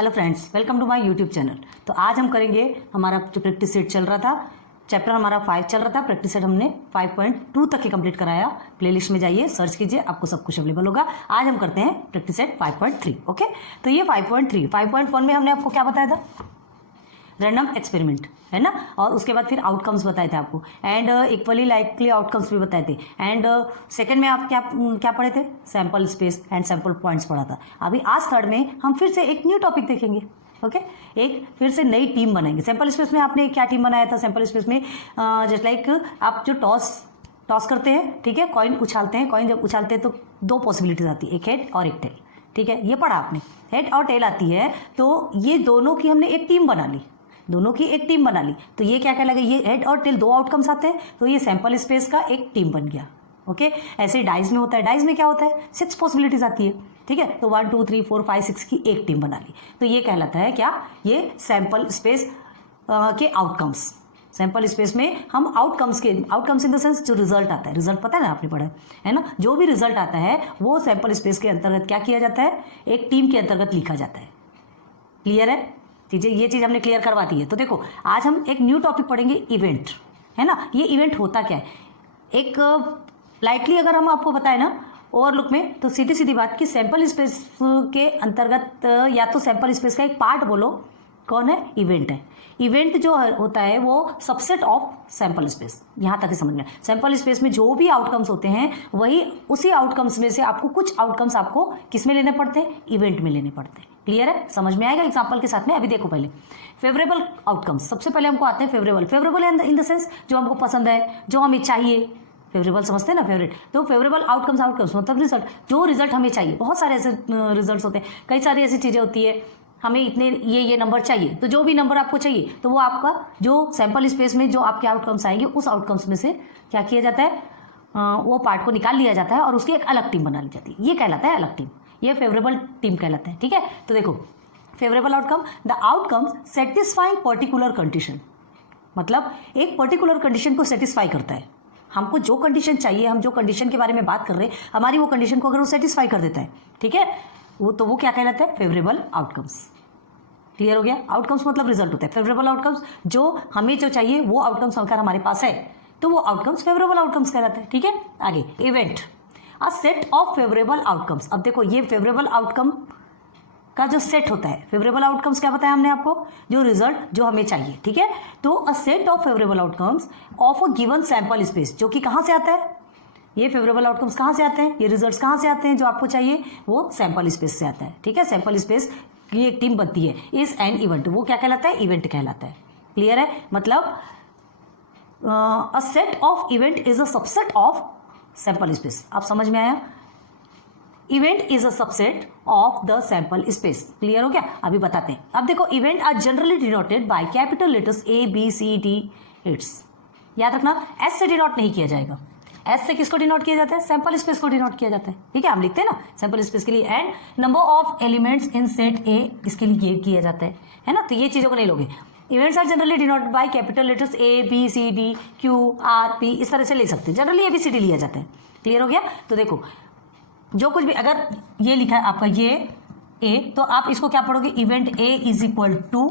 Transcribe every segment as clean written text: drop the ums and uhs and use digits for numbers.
Hello friends, welcome to my YouTube channel. तो आज हम करेंगे हमारा जो प्रैक्टिस सेट चल रहा था, चैप्टर हमारा 5 चल रहा था। प्रैक्टिस सेट हमने 5.2 तक ही कंप्लीट कराया। प्लेलिस्ट में जाइए, सर्च कीजिए, आपको सब कुछ अवेलेबल होगा। आज हम करते हैं प्रैक्टिस सेट 5.3। ओके, तो ये 5.3 5.1 में हमने आपको क्या बताया था, रैंडम एक्सपेरिमेंट है ना, और उसके बाद फिर आउटकम्स बताए थे आपको, एंड इक्वली लाइकली आउटकम्स भी बताए थे। एंड सेकंड में आप क्या पढ़े थे, sample space and sample points पढ़ा था। अभी आज थर्ड में हम फिर से एक न्यू टॉपिक देखेंगे। ओके, एक फिर से नई टीम बनाएंगे। सैंपल स्पेस में आपने क्या टीम बनाया था, सैंपल स्पेस में जस्ट लाइक आप जो टॉस करते हैं, ठीक है, कॉइन उछालते हैं। कॉइन जब उछालते हैं तो दो पॉसिबिलिटीज आती है, एक हेड और एक टेल। ठीक है, ये पढ़ा आपने, हेड और टेल आती है, तो ये दोनों की हमने एक टीम बना ली, दोनों की एक टीम बना ली। तो ये क्या कहलाएगा, ये हेड और टेल दो आउटकम्स आते हैं, तो ये सैंपल स्पेस का एक टीम बन गया। ओके, ऐसे डाइज में होता है। डाइज में क्या होता है, 6 पॉसिबिलिटीज आती है। ठीक है, तो 1 2 3 4 5 6 की एक टीम बना ली, तो ये कहलाता है क्या, ये सैंपल स्पेस के आउटकम्स। सैंपल स्पेस में हम आउटकम्स इन द सेंस जो रिजल्ट आता है, रिजल्ट पता है ना, आपने पढ़ा है ना, जो भी रिजल्ट आता है वो सैंपल स्पेस के अंतर्गत क्या किया जाता है, एक टीम के अंतर्गत लिखा जाता है। क्लियर है, चीजें, ये चीज हमने क्लियर करवा दी है। तो देखो, आज हम एक न्यू टॉपिक पढ़ेंगे, इवेंट, है ना। ये इवेंट होता क्या है, एक लाइटली अगर हम आपको बताएं ना ओवरलुक में, तो सीधी सीधी बात कि सैंपल स्पेस के अंतर्गत या तो सैंपल स्पेस का एक पार्ट बोलो, कौन है, इवेंट है। इवेंट जो होता है वो सबसेट ऑफ सैंपल स्पेस, यहां तक ही समझ में। सैंपल स्पेस में जो भी आउटकम्स होते हैं, वही उसी आउटकम्स में से आपको कुछ आउटकम्स आपको किस में लेने पड़ते हैं, इवेंट में लेने पड़ते हैं। क्लियर है, समझ में आएगा एग्जांपल के साथ में। अभी देखो, पहले फेवरेबल आउटकम्स, सबसे पहले हमको आते हैं फेवरेबल इन द सेंस जो हमको पसंद है, जो हमें चाहिए। फेवरेबल समझते हैं ना, फेवरेट। तो फेवरेबल आउटकम्स मतलब रिजल्ट, जो रिजल्ट हमें चाहिए। बहुत सारे ऐसे रिजल्ट्स होते हैं, कई सारी ऐसी चीजें होती है, हमें इतने ये नंबर चाहिए, तो जो भी नंबर आपको चाहिए, तो वो आपका जो सैंपल स्पेस में जो आपके आउटकम्स आएंगे, उस आउटकम्स में से क्या किया जाता है, वो पार्ट को निकाल लिया जाता है और उसकी एक अलग टीम बना ली जाती है। ये कहलाता है अलग टीम, ये फेवरेबल टीम कहलाता है। ठीक है, तो देखो, favourable outcome, the outcomes satisfying particular condition, मतलब एक पर्टिकुलर कंडीशन को सेटिस्फाई करता है। हमको जो कंडीशन चाहिए, हम जो कंडीशन के बारे में बात कर रहे हैं, हमारी वो कंडीशन को अगर वो सेटिस्फाई कर देता है, ठीक है, वो क्या कहलाता है, फेवरेबल आउटकम्स। क्लियर हो गया, आउटकम्स मतलब रिजल्ट होता है। फेवरेबल आउटकम्स, जो हमें जो चाहिए वो आउटकम्स अगर हमारे पास है, तो वो आउटकम्स फेवरेबल आउटकम्स कहलाते हैं। ठीक है, आगे, event, a set of favourable outcomes. अब देखो, ये फेवरेबल आउटकम का जो सेट होता है, फेवरेबल आउटकम्स क्या बताया हमने आपको, जो रिजल्ट जो हमें चाहिए। ठीक है, तो अ set of favourable outcomes of a given sample space, जो कि कहां से आता है, ये फेवरेबल आउटकम्स कहां से आते हैं, ये रिजल्ट्स कहां से आते हैं, जो आपको चाहिए वो सैंपल स्पेस से आता है। ठीक है, सैंपल स्पेस की एक टीम बनती है, इज एन इवेंट, वो क्या कहलाता है, इवेंट कहलाता है। क्लियर है, मतलब a set of event is a subset of sample space. आप समझ में आया, event is a subset of the sample space. Clear हो गया, अभी बताते हैं। अब देखो, event are generally denoted by capital letters A B C D its. याद रखना, एस से डिनोट नहीं किया जाएगा। एस से किसको डिनोट किया जाता है, सैंपल स्पेस को डिनोट किया जाता है। ठीक है, हम लिखते हैं ना सैंपल स्पेस के लिए, and number of elements in set ए, इसके लिए ये किया जाता है ना। तो ये चीजों को नहीं लोगे। Events are generally denoted by capital letters A B C D Q R P, इस तरह से ले सकते हैं। जनरली ABCD लिया जाता है। क्लियर हो गया, तो देखो, जो कुछ भी अगर ये लिखा है आपका ये ए, तो आप इसको क्या पढ़ोगे, event A is equal to,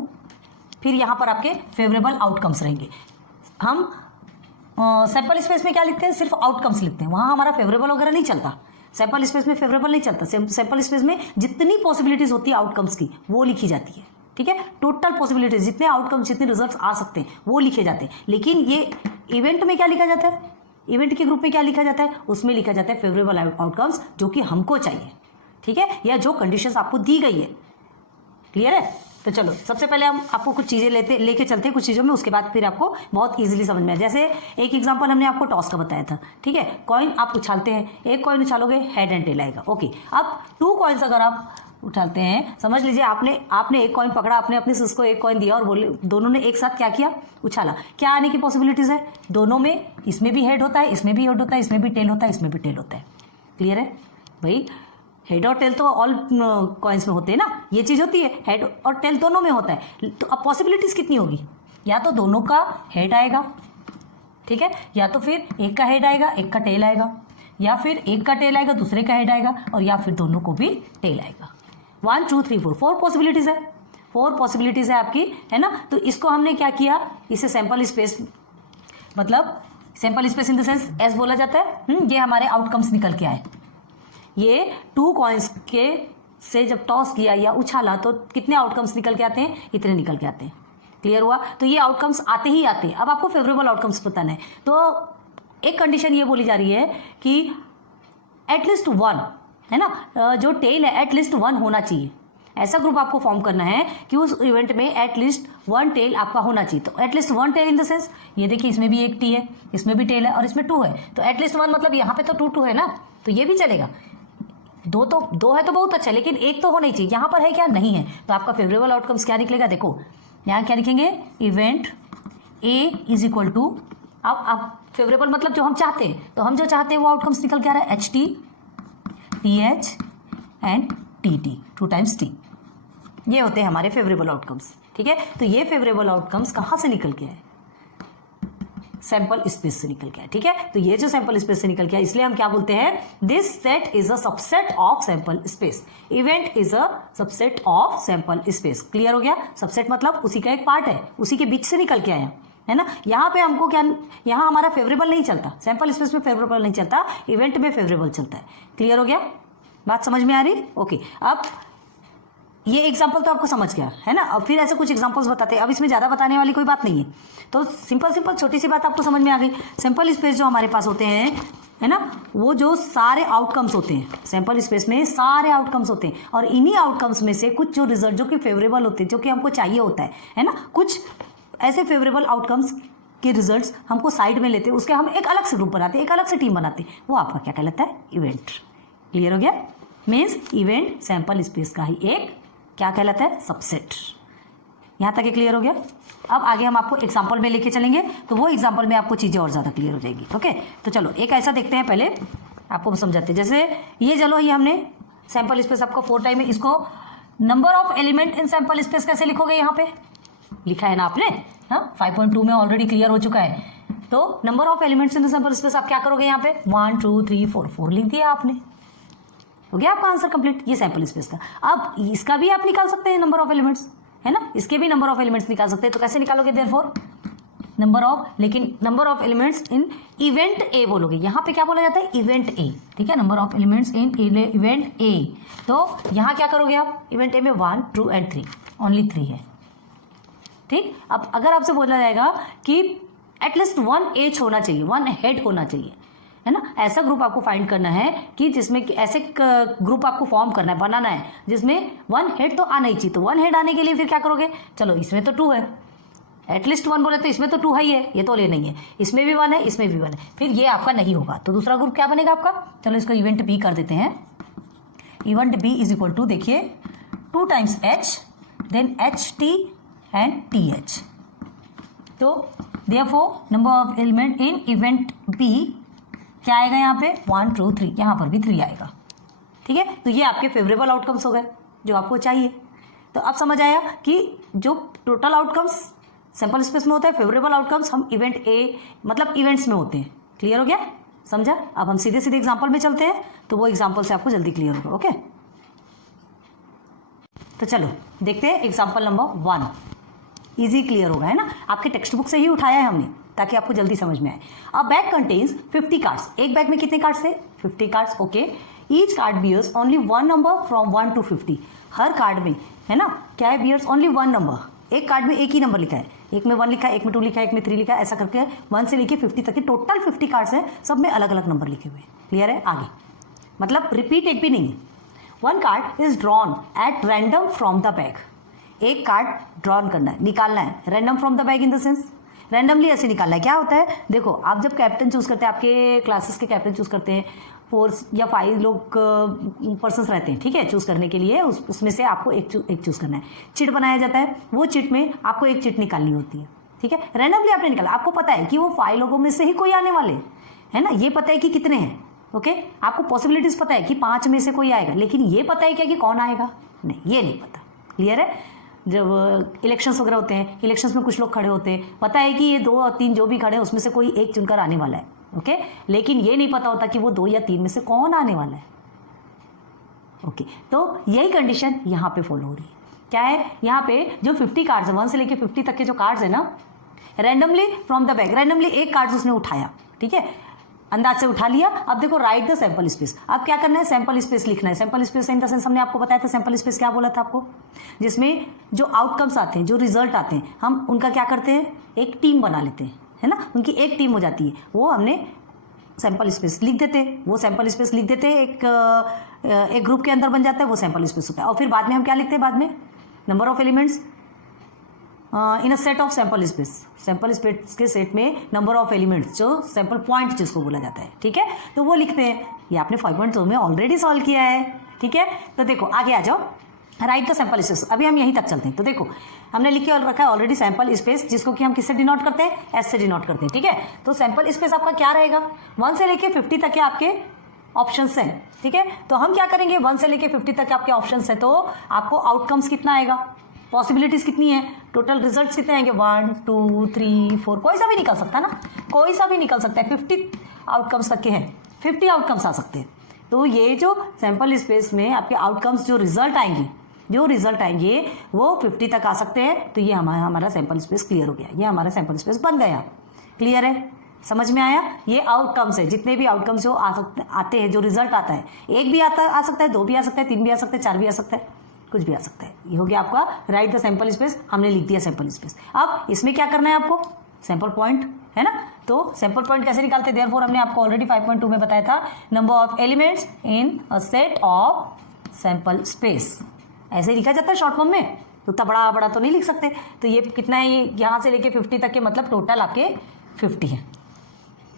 फिर यहां पर आपके फेवरेबल आउटकम्स रहेंगे। हम सैंपल स्पेस में क्या लिखते हैं, सिर्फ आउटकम्स लिखते हैं, वहां हमारा फेवरेबल वगैरह नहीं चलता। सैंपल स्पेस में फेवरेबल नहीं चलता। सैंपल स्पेस में जितनी पॉसिबिलिटीज होती है आउटकम्स की, वो लिखी जाती है। ठीक है, टोटल पॉसिबिलिटीज, जितने आउटकम्स, जितने रिजल्ट्स आ सकते हैं, वो लिखे जाते हैं। लेकिन ये इवेंट में क्या लिखा जाता है, इवेंट के ग्रुप में क्या लिखा जाता है, उसमें लिखा जाता है फेवरेबल आउटकम्स, जो कि हमको चाहिए। ठीक है, या जो कंडीशंस आपको दी गई है। क्लियर है, तो चलो, सबसे पहले हम आपको कुछ चीजें लेके चलते हैं कुछ चीजों में, उसके बाद फिर आपको बहुत इजीली समझ में आए। जैसे एक एग्जांपल हमने आपको टॉस का बताया था। ठीक है, कॉइन आप उछालते हैं, एक कॉइन उछालोगे, हेड एंड टेल आएगा। ओके, अब 2 कॉइन्स अगर आप उछालते हैं, समझ लीजिए आपने एक कॉइन पकड़ा, आपने अपने सिस को एक कॉइन दिया और बोले, दोनों ने एक साथ क्या किया, उछाला। क्या आने की पॉसिबिलिटीज है, दोनों में, इसमें भी हेड होता है, इसमें भी हेड होता है, इसमें भी टेल होता है, इसमें भी टेल होता है। क्लियर है भाई, हेड और टेल तो ऑल कॉइन्स में होते हैं ना, ये चीज होती है, हेड और टेल दोनों में होता है। तो अब पॉसिबिलिटीज कितनी होगी, या तो दोनों का हेड आएगा, ठीक है, या तो फिर एक का हेड आएगा, एक का टेल आएगा, या फिर एक का टेल आएगा, दूसरे का हेड आएगा, और या फिर दोनों को भी टेल आएगा। 1 2 3 4 पॉसिबिलिटीज है। 4 पॉसिबिलिटीज है आपकी, है ना। तो इसको हमने क्या किया, इसे सैंपल स्पेस, मतलब sample space in the sense S बोला जाता है। ये हमारे आउटकम्स निकल के आए। ये 2 कॉइन्स के से जब टॉस किया या उछाला तो कितने आउटकम्स निकल के आते हैं, इतने निकल के आते हैं। क्लियर हुआ। तो ये आउटकम्स आते ही आते हैं। अब आपको फेवरेबल आउटकम्स बताना है। तो एक कंडीशन ये बोली जा रही है कि एटलीस्ट 1, है ना, जो टेल है एटलीस्ट 1 होना चाहिए। ऐसा ग्रुप आपको फॉर्म करना है कि उस इवेंट में एटलीस्ट 1 टेल आपका होना चाहिए। तो at least 1 tail in the sense, ये देखिए इसमें भी एक टी है, इसमें भी टेल है और इसमें 2 है। तो एटलीस्ट 1 मतलब यहाँ पे तो 2 है ना, तो ये भी चलेगा। 2 है तो बहुत अच्छा, लेकिन एक तो होना ही चाहिए। यहाँ पर है क्या, नहीं है। तो आपका फेवरेबल आउटकम्स क्या निकलेगा, देखो यहाँ क्या लिखेंगे, event A is equal to, अब फेवरेबल मतलब जो हम चाहते हैं, तो हम जो चाहते हैं वो आउटकम्स निकल के आ रहा है, H T, T H and T T, 2 times T. ये होते हैं हमारे फेवरेबल आउटकम्स। ठीक है। तो ये फेवरेबल आउटकम्स कहाँ से निकल के आए, सैंपल स्पेस से निकल के आए। ठीक है। तो ये जो सैंपल स्पेस से निकल के आए, इसलिए हम क्या बोलते हैं, this set is a subset of sample space. Event is a subset of sample space. Clear हो गया। सबसेट मतलब उसी का एक पार्ट है, उसी के बीच से निकल के आया, है ना। यहाँ पे हमको क्या, यहाँ हमारा फेवरेबल नहीं चलता, सैंपल स्पेस में फेवरेबल नहीं चलता, इवेंट में फेवरेबल चलता है। क्लियर हो गया, बात समझ में आ रही। ओके। अब ये एग्जाम्पल तो आपको समझ गया, है ना। अब फिर ऐसे कुछ एग्जाम्पल्स बताते हैं। अब इसमें ज़्यादा बताने वाली कोई बात नहीं है, तो सिंपल छोटी सी बात आपको समझ में आ गई। सैंपल स्पेस जो हमारे पास होते हैं, है ना, वो जो सारे आउटकम्स होते हैं, सैंपल स्पेस में सारे आउटकम्स होते हैं, और इन्हीं आउटकम्स में से कुछ जो रिजल्ट जो कि फेवरेबल होते हैं, जो कि हमको चाहिए होता है ना, कुछ ऐसे फेवरेबल आउटकम्स के रिजल्ट्स हमको साइड में लेते हैं, उसके हम एक अलग से ग्रुप बनाते हैं, एक अलग से टीम बनाते हैं, वो आपका क्या कहलाता है, इवेंट। क्लियर हो गया। मीन्स इवेंट सैंपल स्पेस का ही एक क्या कहलाता है, सबसेट। यहाँ तक ये क्लियर हो गया। अब आगे हम आपको एग्जाम्पल में लेके चलेंगे, तो वो एग्जाम्पल में आपको चीज़ें और ज़्यादा क्लियर हो जाएगी। ओके। तो चलो एक ऐसा देखते हैं, पहले आपको समझाते हैं। जैसे ये चलो, ये हमने सैंपल स्पेस आपका 4 टाइम है, इसको number of element in sample space कैसे लिखोगे, यहाँ पे लिखा है ना आपने, हाँ 5.2 में ऑलरेडी क्लियर हो चुका है। तो number of elements in sample space आप क्या करोगे, यहाँ पे 1 2 3 4 लिख दिया आपने, हो गया आपका आंसर कंप्लीट। ये सैंपल स्पेस का। अब इसका भी आप निकाल सकते हैं नंबर ऑफ एलिमेंट्स, है ना, इसके भी नंबर ऑफ एलिमेंट्स निकाल सकते हैं। तो कैसे निकालोगे, देयरफॉर नंबर ऑफ, लेकिन number of elements in event ए बोलोगे। यहाँ पे क्या बोला जाता है, इवेंट ए। ठीक है, number of elements in event ए। तो यहाँ क्या करोगे आप, इवेंट ए में 1 2 एंड 3, ओनली 3 है। ठीक। अब अगर आपसे बोला जाएगा कि एटलीस्ट 1 एज होना चाहिए, 1 हेड होना चाहिए, है ना, ऐसा ग्रुप आपको फाइंड करना है कि जिसमें ऐसे ग्रुप आपको फॉर्म करना है, बनाना है, जिसमें 1 हेड तो आना ही चाहिए। तो 1 हेड आने के लिए फिर क्या करोगे, चलो इसमें तो 2 है, एटलीस्ट 1 बोले तो इसमें तो 2 है ही है, ये तो ले नहीं है, इसमें भी 1 है, इसमें भी 1 है, फिर ये आपका नहीं होगा। तो दूसरा ग्रुप क्या बनेगा आपका, चलो इसको इवेंट बी कर देते हैं। Event B is equal to, देखिए 2 times H, then H T and T H. तो therefore number of element in event B क्या आएगा, यहाँ पे 1 2 3, यहाँ पर भी 3 आएगा। ठीक है। तो ये आपके फेवरेबल आउटकम्स हो गए जो आपको चाहिए। तो अब समझ आया कि जो टोटल आउटकम्स सैंपल स्पेस में होता है, फेवरेबल आउटकम्स हम इवेंट ए मतलब इवेंट्स में होते हैं। क्लियर हो गया, समझा। अब हम सीधे सीधे एग्जाम्पल में चलते हैं, तो वो एग्जाम्पल से आपको जल्दी क्लियर होगा। ओके। तो चलो देखते हैं एग्जाम्पल नंबर 1। इजी क्लियर होगा, है ना, आपके टेक्स्ट बुक से ही उठाया है हमने, ताकि आपको जल्दी समझ में आए। A bag contains 50 cards. एक बैग में कितने कार्ड्स थे, 50 cards. Okay. Each card bears only 1 number from 1 to 50। हर कार्ड में, है ना, क्या है, बियर्स ओनली 1 नंबर। एक कार्ड में एक ही नंबर लिखा है, एक में 1 लिखा है, एक में 2 लिखा है, एक में 3 लिखा है, ऐसा करके 1 से लेके 50 तक के टोटल 50 कार्ड्स हैं, सब में अलग अलग नंबर लिखे हुए। क्लियर है। आगे मतलब रिपीट एक भी नहीं है। 1 card is drawn at random from the bag. एक कार्ड ड्रॉन करना है, निकालना है, random from the bag in the sense randomly ऐसे निकालना है। क्या होता है, देखो आप जब कैप्टन चूज करते हैं, आपके क्लासेस के कैप्टन चूज करते हैं, 4 या 5 लोग पर्सन्स रहते हैं, ठीक है, चूज करने के लिए, उसमें से आपको एक चूज करना है। चिट बनाया जाता है, वो चिट में आपको एक चिट निकालनी होती है। ठीक है, रैंडमली आपने निकाला, आपको पता है कि वो 5 लोगों में से ही कोई आने वाले, है ना, ये पता है कि कितने हैं। ओके। आपको पॉसिबिलिटीज पता है कि 5 में से कोई आएगा, लेकिन ये पता है क्या कि कौन आएगा, नहीं, ये नहीं पता। क्लियर है। जब इलेक्शंस वगैरह होते हैं, इलेक्शंस में कुछ लोग खड़े होते हैं, पता है कि ये 2 और 3 जो भी खड़े हैं उसमें से कोई एक चुनकर आने वाला है। ओके। लेकिन ये नहीं पता होता कि वो 2 या 3 में से कौन आने वाला है। ओके। तो यही कंडीशन यहाँ पे फॉलो हो रही है। क्या है यहाँ पे जो 50 कार्ड्स है 1 से लेके 50 तक के जो कार्ड्स है ना, randomly from the bag, randomly एक कार्ड उसने उठाया, ठीक है, अंदाज से उठा लिया। अब देखो राइट द सैंपल स्पेस, अब क्या करना है, सैंपल स्पेस लिखना है। Sample space in the sense हमने आपको बताया था सैंपल स्पेस क्या बोला था आपको, जिसमें जो आउटकम्स आते हैं, जो रिजल्ट आते हैं, हम उनका क्या करते हैं, एक टीम बना लेते हैं, है ना, उनकी एक टीम हो जाती है, वो हमने सैंपल स्पेस लिख देते हैं, वो सैंपल स्पेस लिख देते हैं, एक ग्रुप के अंदर बन जाता है, वो सैंपल स्पेस होता है। और फिर बाद में हम क्या लिखते हैं, बाद में number of elements in a set of sample space, sample space के सेट में नंबर ऑफ एलिमेंट्स, जो सैंपल पॉइंट जिसको बोला जाता है, ठीक है, तो वो लिखते हैं। ये आपने 5.2 में ऑलरेडी सॉल्व किया है, ठीक है। तो देखो आगे आ जाओ, राइट द सैंपल स्पेस, अभी हम यहीं तक चलते हैं। तो देखो हमने लिख के रखा है ऑलरेडी सैंपल स्पेस, जिसको कि हम किससे डिनोट करते हैं, एस से डिनोट करते हैं, ठीक है। तो सैंपल स्पेस आपका क्या रहेगा, 1 से लेके 50 तक के आपके ऑप्शंस हैं, ठीक है। तो हम क्या करेंगे, 1 से लेके 50 तक के आपके ऑप्शंस है, तो आपको आउटकम्स कितना आएगा, पॉसिबिलिटीज कितनी है, टोटल रिजल्ट्स कितने आएंगे, 1 2 3 4, कोई सा भी निकल सकता है ना, कोई सा भी निकल सकता है। 50 आउटकम्स तक के हैं, 50 आउटकम्स आ सकते हैं। तो ये जो सैंपल स्पेस में आपके आउटकम्स जो रिजल्ट आएंगे वो 50 तक आ सकते हैं। तो ये हमारा सैंपल स्पेस क्लियर हो गया, ये हमारा सैंपल स्पेस बन गया। क्लियर है, समझ में आया। ये आउटकम्स है, जितने भी आउटकम्स जो आते हैं, जो रिजल्ट आता है, एक भी आ सकता है, 2 भी आ सकता है, 3 भी आ सकता है, 4 भी आ सकता है, कुछ भी आ सकता है। ये हो गया आपका राइट द सैंपल स्पेस, हमने लिख दिया सैंपल स्पेस। अब इसमें क्या करना है आपको, सैंपल पॉइंट, है ना। तो सैंपल पॉइंट कैसे निकालते हैं, देयरफॉर हमने आपको ऑलरेडी 5.2 में बताया था, number of elements in a set of sample space, ऐसे लिखा जाता है शॉर्ट फॉर्म में। तो इतना बड़ा तो नहीं लिख सकते। तो ये कितना है, ये यहाँ से लेके 50 तक के, मतलब टोटल आपके 50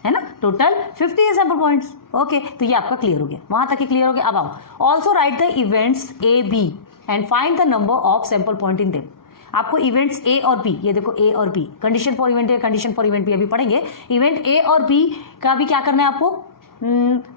है ना, टोटल 50 है सैंपल पॉइंट्स। ओके, तो ये आपका क्लियर हो गया, वहां तक ही क्लियर हो गया। अब आओ, also write the events A B and find the number of sample point in them. आपको इवेंट्स ए और बी, ये देखो ए और B, condition for event A, condition for event B अभी पढ़ेंगे। इवेंट ए और बी का भी क्या करना है आपको,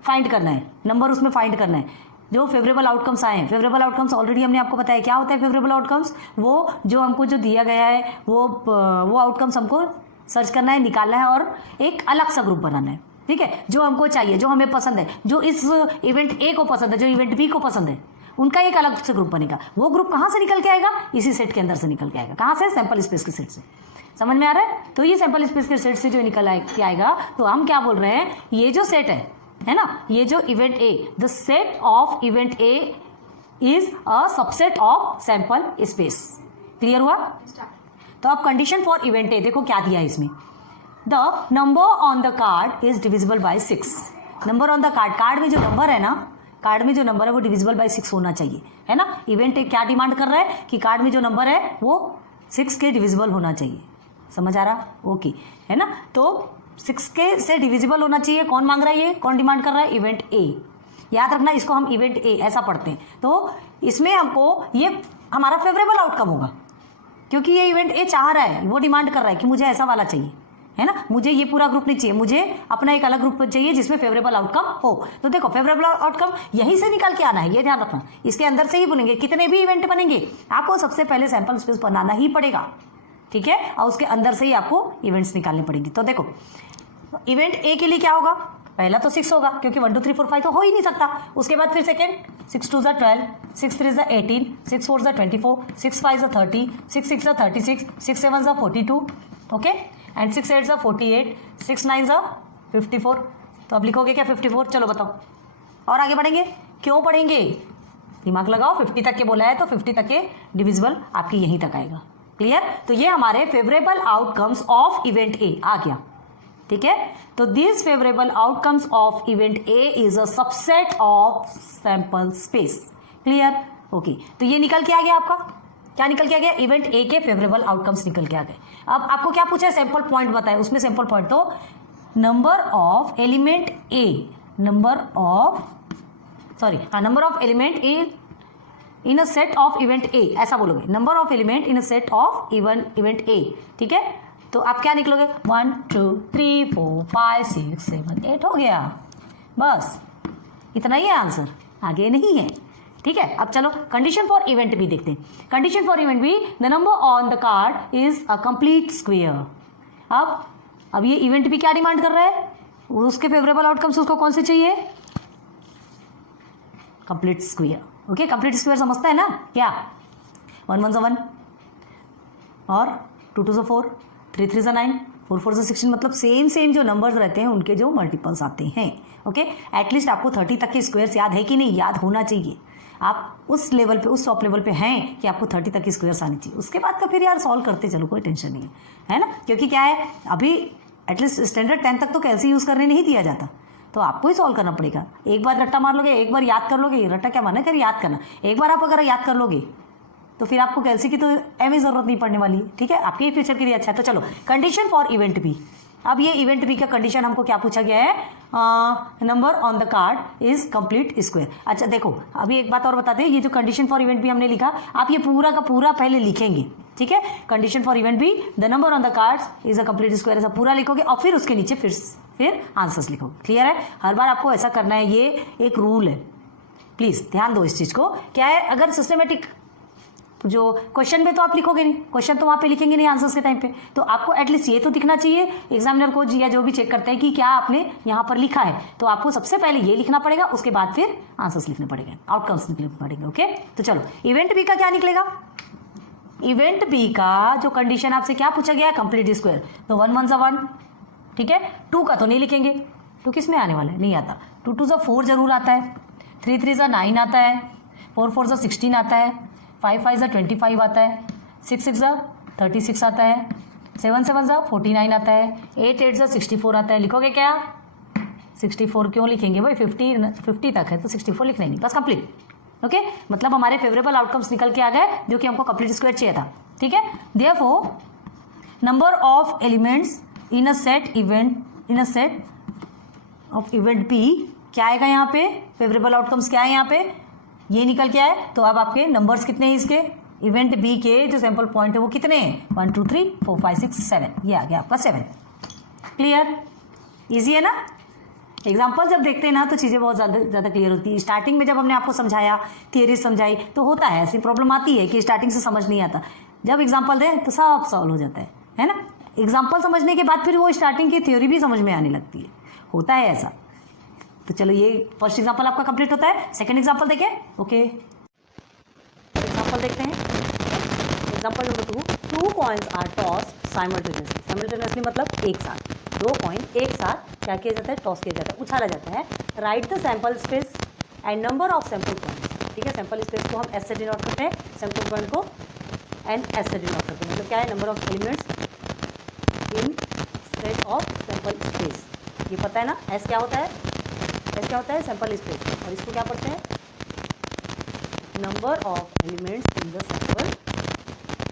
फाइंड करना है, नंबर उसमें फाइंड करना है। जो फेवरेबल आउटकम्स आए हैं, फेवरेबल आउटकम्स ऑलरेडी हमने आपको बताया क्या होता है फेवरेबल आउटकम्स, वो जो हमको जो दिया गया है वो आउटकम्स हमको सर्च करना है, निकालना है और एक अलग सा ग्रुप बनाना है, ठीक है, जो हमको चाहिए, जो हमें पसंद है, जो इस इवेंट ए को पसंद है, जो इवेंट बी को पसंद है, उनका एक अलग से ग्रुप बनेगा। वो ग्रुप कहाँ से निकल के आएगा, इसी सेट के अंदर से निकल के आएगा। कहाँ से, सैंपल स्पेस के सेट से। समझ में आ रहा है। तो ये सैंपल स्पेस के सेट से जो निकल के आएगा, तो हम क्या बोल रहे हैं, ये जो सेट है ना, ये जो event A, the set of event A is a subset of sample space. Clear हुआ। तो अब कंडीशन फॉर इवेंट ए देखो क्या दिया है इसमें, the number on the card is divisible by 6। Number on the card में जो नंबर है ना, कार्ड में जो नंबर है वो डिविजिबल बाय 6 होना चाहिए, है ना। इवेंट ए क्या डिमांड कर रहा है कि कार्ड में जो नंबर है वो 6 के डिविजिबल होना चाहिए। समझ आ रहा, ओके, है ना। तो 6 के से डिविजिबल होना चाहिए। कौन मांग रहा है, ये कौन डिमांड कर रहा है, इवेंट ए। याद रखना, इसको हम इवेंट ए ऐसा पढ़ते हैं। तो इसमें हमको ये हमारा फेवरेबल आउटकम होगा, क्योंकि ये इवेंट ए चाह रहा है, वो डिमांड कर रहा है कि मुझे ऐसा वाला चाहिए, है ना, मुझे ये पूरा ग्रुप नहीं चाहिए, मुझे अपना एक अलग ग्रुप चाहिए जिसमें फेवरेबल आउटकम हो। तो देखो फेवरेबल आउटकम यहीं से निकाल के आना है, ये ध्यान रखना। इसके अंदर से ही बनेंगे, कितने भी इवेंट बनेंगे आपको सबसे पहले सैंपल स्पेस बनाना ही पड़ेगा, ठीक है, और उसके अंदर से ही आपको इवेंट्स निकालने पड़ेंगे। तो देखो इवेंट ए के लिए क्या होगा, पहला तो 6 होगा, क्योंकि 1 2 3 4 5 तो हो ही नहीं सकता। उसके बाद फिर सेकेंड, 6 2 12, 6 3 18, 6 4 24, 6 5 30, 6 6 36, 6 7 42, ओके, एंड 6 8 48, 6 9 54। तो अब लिखोगे क्या, 54। चलो बताओ, और आगे बढ़ेंगे, क्यों पढ़ेंगे, दिमाग लगाओ। 50 तक के बोला है तो 50 तक के डिविजिबल आपकी यहीं तक आएगा। क्लियर। तो ये हमारे favourable outcomes of event A आ गया, ठीक है। तो this favourable outcomes of event A is a subset of sample space. Clear, okay. तो ये निकल के आ गया आपका, क्या निकल के आ गया, इवेंट ए के फेवरेबल आउटकम्स निकल के आ गए। अब आपको क्या पूछा है, सैंपल पॉइंट बताए, उसमें सैंपल पॉइंट तो number of element A, number of element A in a set of event ए, ऐसा बोलोगे, number of element in a set of event ए, ठीक है। तो आप क्या निकलोगे, 1 2 3 4 5 6 7 8 हो गया, बस इतना ही है आंसर, आगे नहीं है, ठीक है। अब चलो कंडीशन फॉर इवेंट भी देखते हैं। कंडीशन फॉर इवेंट भी, the number on the card is a complete square. अब ये इवेंट भी क्या डिमांड कर रहा है, उसके फेवरेबल आउटकम्स उसको कौन से चाहिए, complete square. Okay, complete square समझता है ना क्या, 1 1 1 और 2 2 4, 3 3 9, 4 4 16, मतलब सेम जो नंबर्स रहते हैं उनके जो मल्टीपल्स आते हैं। ओके, एटलीस्ट आपको 30 तक के स्क्वायर्स याद है कि नहीं, याद होना चाहिए। आप उस लेवल पे, उस टॉप लेवल पे हैं कि आपको 30 तक की स्क्वायर्स आनी चाहिए। उसके बाद का फिर यार सॉल्व करते चलो, कोई टेंशन नहीं है ना, क्योंकि क्या है अभी एटलीस्ट स्टैंडर्ड 10 तक तो कैलसी यूज़ करने नहीं दिया जाता, तो आपको ही सॉल्व करना पड़ेगा। एक बार रट्टा मार लोगे, एक बार याद कर लोगे, रट्टा क्या माना कर याद करना, एक बार आप अगर याद कर लोगे तो फिर आपको कैलसी की तो एम जरूरत नहीं पड़ने वाली है। ठीक है, आपके फ्यूचर के लिए अच्छा है। तो चलो, कंडीशन फॉर इवेंट बी। अब ये इवेंट बी का कंडीशन हमको क्या पूछा गया है, number on the card is complete square. अच्छा देखो, अभी एक बात और बता दें, ये जो कंडीशन फॉर इवेंट बी हमने लिखा, आप ये पूरा का पूरा पहले लिखेंगे। ठीक है, condition for event B, the number on the card is a complete square, ऐसा पूरा लिखोगे और फिर उसके नीचे फिर आंसर्स लिखोगे। क्लियर है, हर बार आपको ऐसा करना है, ये एक रूल है, प्लीज ध्यान दो इस चीज को। क्या है, अगर सिस्टमेटिक जो क्वेश्चन में तो आप लिखोगे नहीं, क्वेश्चन तो वहाँ पे लिखेंगे नहीं आंसर्स के टाइम पे, तो आपको एटलीस्ट ये तो दिखना चाहिए एग्जामिनर को या जो भी चेक करते हैं कि क्या आपने यहाँ पर लिखा है। तो आपको सबसे पहले ये लिखना पड़ेगा, उसके बाद फिर आंसर्स लिखने पड़ेंगे, आउटकम्स लिखने पड़ेंगे। ओके, तो चलो इवेंट बी का क्या निकलेगा। इवेंट बी का जो कंडीशन आपसे क्या पूछा गया है, कंप्लीट स्क्वायर, तो 1 1 1, ठीक है। 2 का तो नहीं लिखेंगे, 2 किस में आने वाला है, नहीं आता। 2 2 4 जरूर आता है, 3 3 9 आता है, 4 4 16 आता है, 5 5 25 आता है, 6 6 36 आता है, 7 7 49 आता है, 8 8 64 आता है। लिखोगे क्या, 64 क्यों लिखेंगे भाई, 50 तक है तो 64 लिखना ही नहीं, बस कंप्लीट। ओके, मतलब हमारे फेवरेबल आउटकम्स निकल के आ गए जो कि हमको कंप्लीट स्क्वायर चाहिए था। ठीक है, therefore number of elements in a set of event P, क्या आएगा यहाँ पे, फेवरेबल आउटकम्स क्या है यहाँ पे, ये निकल के आए। तो अब आपके नंबर्स कितने हैं इसके, इवेंट बी के जो सैंपल पॉइंट है वो कितने हैं, 1 2 3 4 5 6 7, ये आ गया आपका 7। क्लियर, इजी है ना। एग्जाम्पल जब देखते हैं ना तो चीज़ें बहुत ज़्यादा क्लियर होती है। स्टार्टिंग में जब हमने आपको समझाया, थियरी समझाई, तो होता है ऐसी प्रॉब्लम आती है कि स्टार्टिंग से समझ नहीं आता, जब एग्जाम्पल दें तो सब सॉल्व हो जाता है ना। एग्जाम्पल समझने के बाद फिर वो स्टार्टिंग की थ्योरी भी समझ में आने लगती है, होता है ऐसा। तो चलो ये फर्स्ट एग्जांपल आपका कंप्लीट होता है। सेकंड एग्जांपल देखें। ओके, एग्जांपल देखते हैं। Example number 2 coins are tossed simultaneously. Simultaneously मतलब एक साथ, 2 कॉइन एक साथ क्या किया जाता है, टॉस किया जाता है, उछाला जाता है। Right the sample space and number of sample points. ठीक है, सैंपल स्पेस को हम एस से डिनोट करते हैं, सैंपल पॉइंट को एंड एस से डिनोट करते हैं। मतलब क्या है, number of elements in set of sample space. ये पता है ना, एस क्या होता है, एस क्या होता है, सैंपल स्पेस, और इसको क्या पढ़ते हैं, number of elements in the sample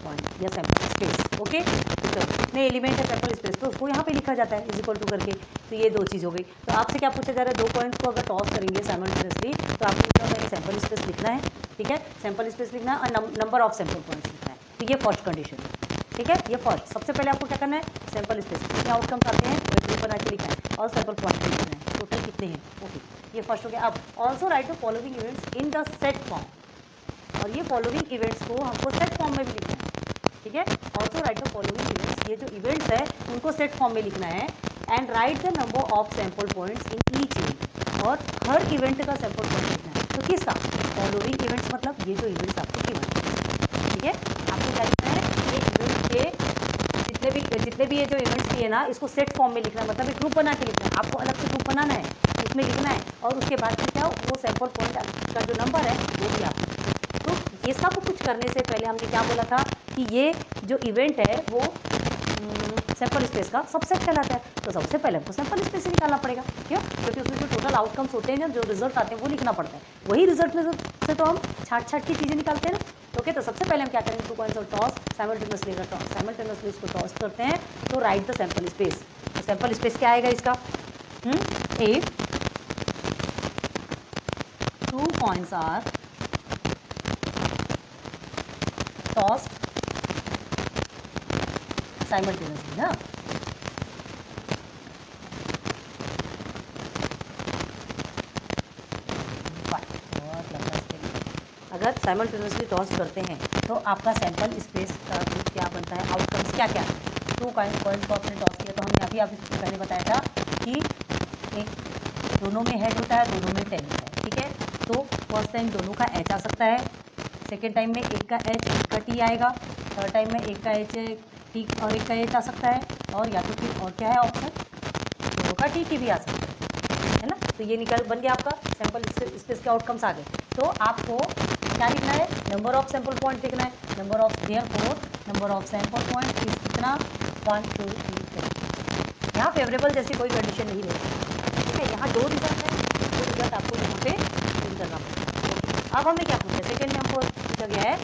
point या सैंपल स्पेस। ओके, तो कितने एलिमेंट है सैंपल स्पेस, तो उसको यहाँ पे लिखा जाता है इज इक्वल टू करके। तो ये 2 चीज़ हो गई। तो आपसे क्या पूछा जा रहा है, 2 पॉइंट्स को अगर टॉस करेंगे साइमल्टेनियसली तो आपको क्या होगा, सैंपल स्पेस लिखना है। ठीक है, सैंपल स्पेस लिखना है और नंबर ऑफ सैंपल पॉइंट्स लिखना है। ठीक है, फर्स्ट कंडीशन है। ठीक है, ये फर्स्ट, सबसे पहले आपको क्या करना है, सैंपल स्पेस कितने आउटकम्स आते हैं वो बना के लिखना है और सैंपल पॉइंट लिखना है, टोटल कितने हैं। ओके, ये फर्स्ट हो गया। अब also write the following events in the set form, और ये फॉलोइंग इवेंट्स को हमको सेट फॉर्म में भी लिखना है। ठीक है, also write the following events, ये जो इवेंट्स है उनको सेट फॉर्म में लिखना है। And right the number of sample points in each event, और हर इवेंट का सैंपल पॉइंट लिखना है। तो किसका, फॉलोइंग इवेंट्स मतलब ये जो इवेंट्स आपको गिवन है। ठीक है, आपको क्या लिखना है, ये इवेंट के जितने भी ये जो इवेंट्स किए ना, इसको सेट फॉर्म में लिखना है, मतलब एक ग्रुप बना के लिखना है। आपको अलग से ग्रुप बनाना है, उसमें लिखना है, और उसके बाद फिर क्या, वो सैंपल पॉइंट का जो नंबर है वो भी आपको। तो ये सब कुछ करने से पहले हमने क्या बोला था कि ये जो इवेंट है वो सैंपल स्पेस का सबसेट कहलाता है। तो सबसे पहले हमको सैंपल स्पेस से निकालना पड़ेगा। क्यों, क्योंकि उसमें जो टोटल आउटकम्स होते हैं ना, जो रिजल्ट आते हैं वो लिखना पड़ता है। वही रिजल्ट में से तो हम छाट की चीज़ें निकालते हैं ना। ओके, तो सबसे पहले हम क्या करेंगे, 2 कॉइन्स और टॉस साइमल्टेनियसली इसको टॉस करते हैं। तो राइट द सैंपल स्पेस, तो सैंपल स्पेस क्या आएगा इसका, if 2 coins are tossed simultaneously ना, अगर साइमल्टेनियसली टॉस करते हैं तो आपका सैंपल स्पेस का क्या बनता है, आउटकम्स क्या क्या है। 2 कॉइन्स को आपने टॉस किया, तो हमने अभी आपको पहले बताया था कि एक दोनों में हेड होता है, दोनों में टेल होता है। ठीक है, तो फर्स्ट टाइम दोनों का एच आ सकता है, सेकेंड टाइम में एक का एच एक का टी आएगा, थर्ड टाइम में एक का एच टी और एक का एच आ सकता है, और या तो फिर और क्या है ऑप्शन, दोनों का टी भी आ सकता है ना। तो ये निकल बन गया आपका सैंपल स्पेस के आउटकम्स आ गए। तो आपको क्या लिखना है, नंबर ऑफ सैंपल पॉइंट लिखना है, number of therefore number of sample point is कितना 1 2 3 4। यहाँ फेवरेबल जैसी कोई कंडीशन नहीं लेती, ठीक है। यहाँ 2 रिजल्ट है, 2 रिजल्ट आपको यहाँ पे फिल करना पड़ेगा। अब हमें क्या पूछा है, सेकेंड में हमको पूछा गया है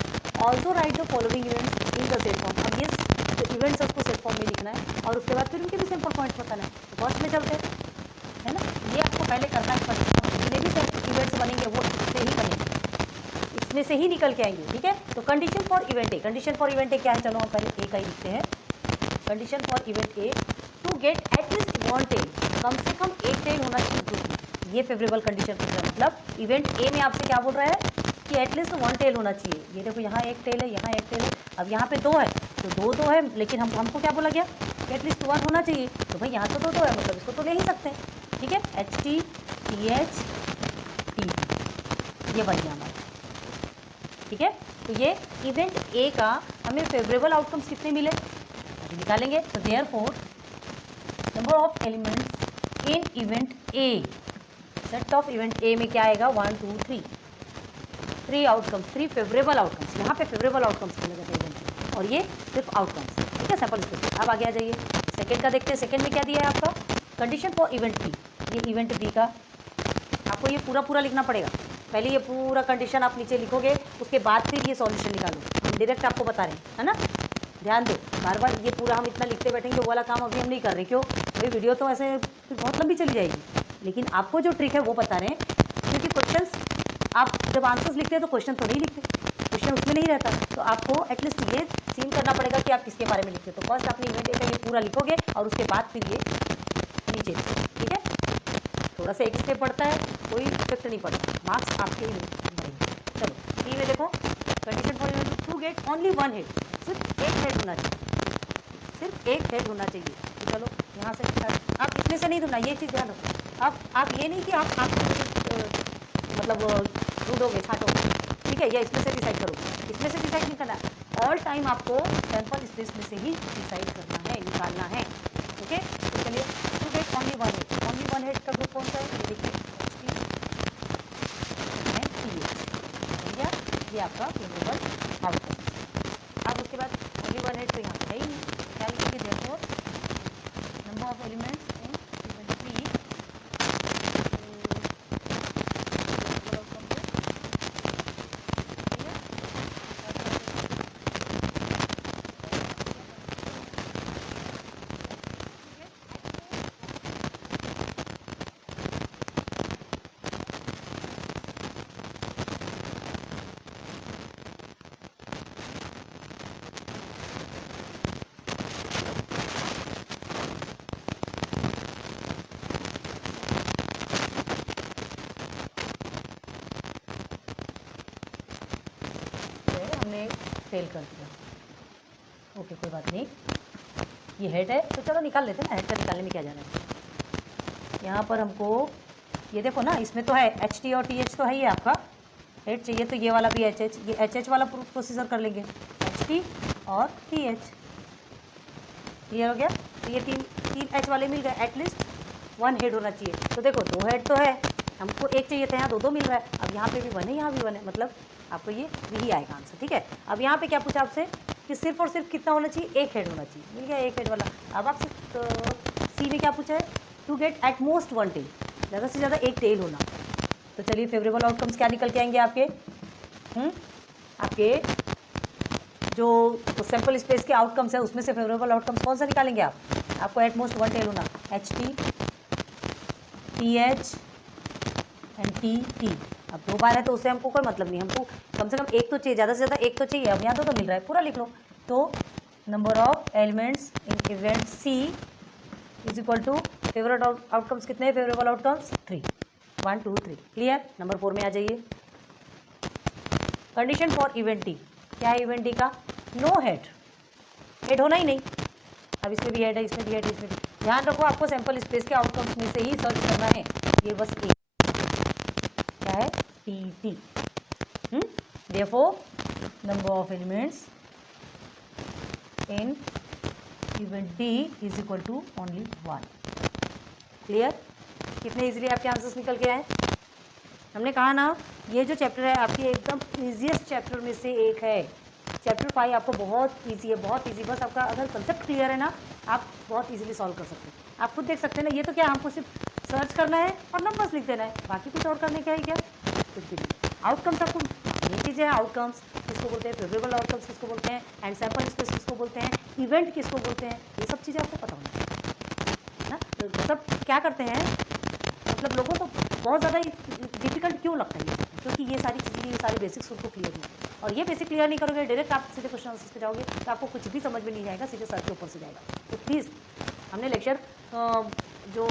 also write the following events in the set form. अब ये जो इवेंट्स है उसको सेट फॉर्म में लिखना है और उसके बाद फिर उनके भी सैंपल पॉइंट्स बताना है। तो फर्स्ट में चलते हैं, है ना। ये आपको पहले करना ही पड़ेगा, जितने भी इवेंट्स बनेंगे वो इससे ही बनेंगे, इसमें से ही निकल के आएंगे, ठीक है। तो condition for event A, condition for event A क्या है, चलो हम पहले ए का ही लिखते हैं। Condition for event A to get at least 1 tail, कम से कम एक टेल होना चाहिए ग्रुप में। ये फेवरेबल कंडीशन पूछ रहा है, मतलब इवेंट ए में आपसे क्या बोल रहा है कि एटलीस्ट 1 टेल होना चाहिए। ये देखो यहाँ एक टेल है, यहाँ एक टेल है, अब यहाँ पे 2 है तो 2 है, लेकिन हमको क्या बोला गया कि एटलीस्ट 1 होना चाहिए। तो भाई यहाँ तो 2 है, मतलब इसको तो ले ही सकते हैं, ठीक है। H T T H T, ये बन गया हमारा, ठीक है। तो ये इवेंट ए का हमें फेवरेबल आउटकम्स कितने मिले अभी निकालेंगे। तो therefore number of elements in event A, set of event A में क्या आएगा 1 2 3, 3 आउटकम्स, 3 फेवरेबल आउटकम्स। यहाँ पे फेवरेबल आउटकम्स बोले जाते हैं इवेंट, और ये सिर्फ आउटकम्स, ठीक है, सैंपल स्पेस। अब आगे आ जाइए, सेकंड का देखते हैं। सेकंड में क्या दिया है आपका, कंडीशन फॉर इवेंट बी। ये इवेंट बी का आपको ये पूरा लिखना पड़ेगा। पहले ये पूरा कंडीशन आप नीचे लिखोगे, उसके बाद फिर ये सॉल्यूशन निकालो। हम डायरेक्ट आपको बता रहे हैं, है ना। ध्यान दो, बार बार ये पूरा हम इतना लिखते बैठेंगे वो वाला काम अभी हम नहीं कर रहे। क्यों भाई, वीडियो तो ऐसे बहुत लंबी चली जाएगी, लेकिन आपको जो ट्रिक है वो बता रहे हैं। क्योंकि क्वेश्चंस आप जब आंसर्स लिखते हैं तो क्वेश्चन तो नहीं लिखते, क्वेश्चन उसमें नहीं रहता। तो आपको एटलीस्ट ये सीन करना पड़ेगा कि आप किसके बारे में लिखते हो। तो फर्स्ट अपनी इवेंट का ये पूरा लिखोगे और उसके बाद फिर ये नीचे, ठीक है। थोड़ा सा एक स्टेप बढ़ता है, कोई इफेक्ट नहीं पड़ता, मार्क्स आपके ही बढ़ेंगे। चलो टी में देखो, condition for event to get only 1 head, सिर्फ एक हेड होना चाहिए, सिर्फ एक हेड होना चाहिए। तो चलो यहाँ से आप इसमें से नहीं ढूंढना, ये चीज़ ध्यान रखो। आप ये नहीं कि आप मतलब ढूंढोगे छाटोगे, ठीक है, या इसमें से डिसाइड करोगे, इसमें से डिसाइड नहीं करना। ऑल टाइम आपको सैंपल स्पेस में से ही डिसाइड करना है, निकालना है, ओके। तो चलिए to get only 1 head, only 1 head का ग्रुप कौन सा है, ये देखिए ये आपका फेवरेबल आउटकम। अब उसके बाद ओनली 1 हेड तो यहाँ है ही नहीं, क्या लिखेंगे, therefore number of elements in event B, fail कर दिया, ओके कोई बात नहीं। ये हेड है तो चलो निकाल लेते हैं ना, हेड का निकालने में क्या जा रहा है। यहाँ पर हमको ये देखो ना, इसमें तो है एच टी और टी एच तो है ही आपका, हेड चाहिए तो ये वाला भी एच एच, ये एच एच वाला प्रोसीजर कर लेंगे, एच टी और टी एच, क्लियर हो गया। तो ये तीन एच वाले मिल गए, एटलीस्ट 1 हेड होना चाहिए। तो देखो 2 हेड तो है, हमको एक चाहिए था, यहाँ 2 मिल रहा है। अब यहाँ पे भी 1 है, यहाँ भी 1 है, मतलब आपको ये यही आएगा आंसर, ठीक है। अब यहाँ पे क्या पूछा आपसे कि सिर्फ और सिर्फ कितना होना चाहिए, 1 हेड होना चाहिए, मिल गया 1 हेड वाला। अब आपसे सी में क्या पूछा है, to get at most 1 tail, ज़्यादा से ज़्यादा 1 टेल होना। तो चलिए फेवरेबल आउटकम्स क्या निकल के आएंगे आपके, आपके जो सैम्पल स्पेस के आउटकम्स है उसमें से फेवरेबल आउटकम्स कौन सा निकालेंगे आप, आपको एट मोस्ट 1 टेल होना, H T T H and T T. अब 2 बार है तो उससे हमको कोई मतलब नहीं, हमको कम से कम एक तो चाहिए, ज़्यादा से ज़्यादा एक तो चाहिए। अब यहाँ तो मिल रहा है, पूरा लिख लो। तो number of elements in event C is equal to favourite outcomes कितने हैं, फेवरेबल आउटकम्स 3, 1 2 3, क्लियर। नंबर 4 में आ जाइए, कंडीशन फॉर इवेंट टी, क्या है इवेंट टी का, नो हेड, हेड होना ही नहीं। अब इसमें भी हेड है, इसमें भी हेड है, इसमें भी। ध्यान रखो आपको सैंपल स्पेस के आउटकम्स में से ही सर्च करना है, ये बस एक क्या है T T. Therefore number of elements in event D is equal to only 1। Clear? कितने इजीली आपके आंसर्स निकल के आए। हमने कहा ना ये जो चैप्टर है आपके एकदम ईजीएस्ट चैप्टर में से एक है। चैप्टर 5 आपको बहुत इजी है, बहुत इजी। बस आपका अगर कंसेप्ट क्लियर है ना आप बहुत इजीली सॉल्व कर सकते हैं। आप खुद देख सकते हैं ना, ये तो क्या हमको सिर्फ सर्च करना है और नंबर्स लिख देना है, बाकी कुछ और करने का है क्या? कुछ भी नहीं। आउटकम्स आपको ये चीज़ें हैं, आउटकम्स किसको बोलते हैं, फेवरेबल आउटकम्स किसको बोलते हैं, एंड सैम्पल स्पेस किसको बोलते हैं, इवेंट किसको बोलते हैं, ये सब चीज़ें आपको पता होना चाहिए ना। तो सब क्या करते हैं, मतलब लोगों को बहुत ज़्यादा डिफिकल्ट क्यों लगता है, क्योंकि ये सारी चीज़ें, ये सारे बेसिक्स उनको क्लियर नहीं है। और ये बेसिक क्लियर नहीं करोगे, डायरेक्ट आप सीधे क्वेश्चन आंसर्स पे जाओगे तो आपको कुछ भी समझ में नहीं आएगा, सीधे सर के ऊपर से जाएगा। तो प्लीज़ हमने लेक्चर जो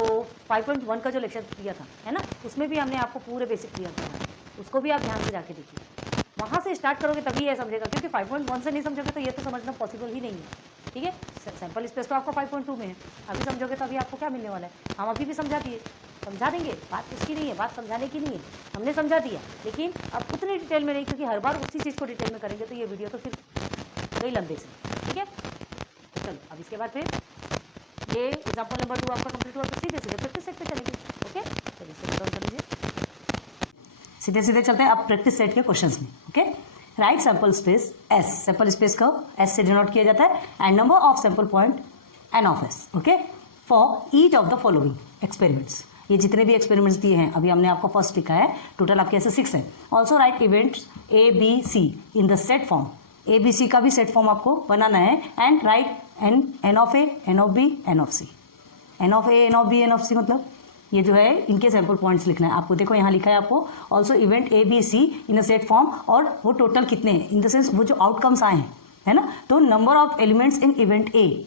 5.1 का जो लेक्चर दिया था है ना, उसमें भी हमने आपको पूरे बेसिक क्लियर कराया, उसको भी आप ध्यान से जाके देखिए। वहाँ से स्टार्ट करोगे तभी ये समझेगा, क्योंकि 5.1 से नहीं समझोगे तो ये तो समझना पॉसिबल ही नहीं है। ठीक है, सैम्पल स्पेस तो आपका 5.2 में है, अभी समझोगे तो अभी आपको क्या मिलने वाला है। हम अभी भी समझा देंगे, बात उसकी नहीं है, बात समझाने की नहीं है, हमने समझा दिया, लेकिन अब उतनी डिटेल में नहीं, क्योंकि हर बार उसी चीज़ को डिटेल में करेंगे तो ये वीडियो तो फिर गई लंबे से। ठीक है, तो चलो अब इसके बाद फिर ये एग्जाम्पल नंबर 2 आपका कंप्लीट हुआ तो सीधे प्रैक्टिस सेट पे चलेंगे। ओके, चलिए इससे कर लीजिए, सीधे चलते हैं अब प्रैक्टिस सेट के क्वेश्चंस में। Okay, write sample space S, sample space को एस से डिनोट किया जाता है, and number of sample point N of S. Okay, for each of the following experiments, ये जितने भी एक्सपेरिमेंट्स दिए हैं अभी हमने आपको फर्स्ट लिखा है, टोटल आपके ऐसे 6 है। Also write events A B C in the set form, A B C का भी सेट फॉर्म आपको बनाना है, and write n of A, n of B, n of C. N of A, n of B, n of C मतलब ये जो है इनके सैम्पल पॉइंट्स लिखना है आपको। देखो यहाँ लिखा है आपको also event A B C in a set form, और वो टोटल कितने हैं, इन द सेंस वो जो आउटकम्स आए हैं, है ना। तो number of elements in event A,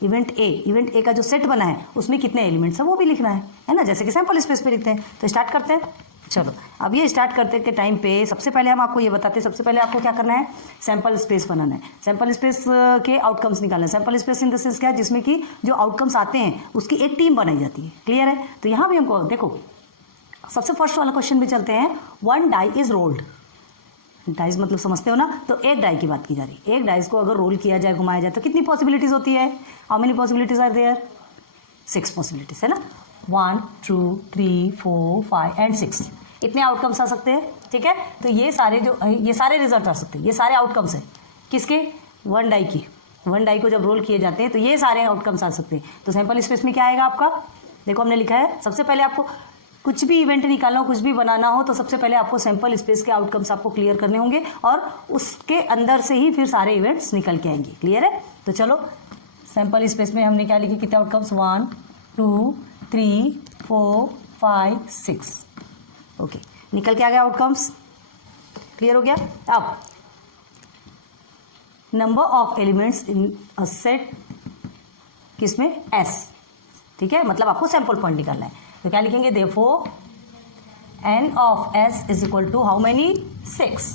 event A का जो सेट बना है उसमें कितने एलिमेंट्स हैं वो भी लिखना है ना, जैसे कि सैम्पल स्पेस पे लिखते हैं। तो स्टार्ट करते हैं। चलो अब ये स्टार्ट करते के टाइम पे सबसे पहले हम आपको ये बताते हैं, सबसे पहले आपको क्या करना है, सैम्पल स्पेस बनाना है। सैम्पल स्पेस के आउटकम्स निकालना है। Sample space in the sense क्या है, जिसमें कि जो आउटकम्स आते हैं उसकी एक टीम बनाई जाती है। क्लियर है? तो यहाँ भी हमको देखो सबसे फर्स्ट वाला क्वेश्चन भी चलते हैं। 1 डाई इज रोल्ड, डाइस मतलब समझते हो ना, तो एक डाई की बात की जा रही है। एक डाइस को अगर रोल किया जाए, घुमाया जाए तो कितनी पॉसिबिलिटीज होती है, how many possibilities are there, 6 possibilities है ना, 1 2 3 4 5 एंड 6 इतने आउटकम्स आ सकते हैं। ठीक है, तो ये सारे रिजल्ट आ सकते हैं, ये सारे आउटकम्स हैं किसके, 1 डाई की। 1 डाई को जब रोल किए जाते हैं तो ये सारे आउटकम्स आ सकते हैं। तो सैम्पल स्पेस में क्या आएगा आपका, देखो हमने लिखा है सबसे पहले आपको कुछ भी इवेंट निकालना हो, कुछ भी बनाना हो, तो सबसे पहले आपको सैम्पल स्पेस के आउटकम्स आपको क्लियर करने होंगे, और उसके अंदर से ही फिर सारे इवेंट्स निकल के आएंगे। क्लियर है? तो चलो सैम्पल स्पेस में हमने क्या लिखे, कितने आउटकम्स, 1 2 3 4 5 6। ओके, निकल के आ गया आउटकम्स। क्लियर हो गया? अब number of elements in a set किसमें, एस। ठीक है, मतलब आपको सैम्पल पॉइंट निकालना है। तो क्या लिखेंगे, therefore N of S is equal to how many, 6।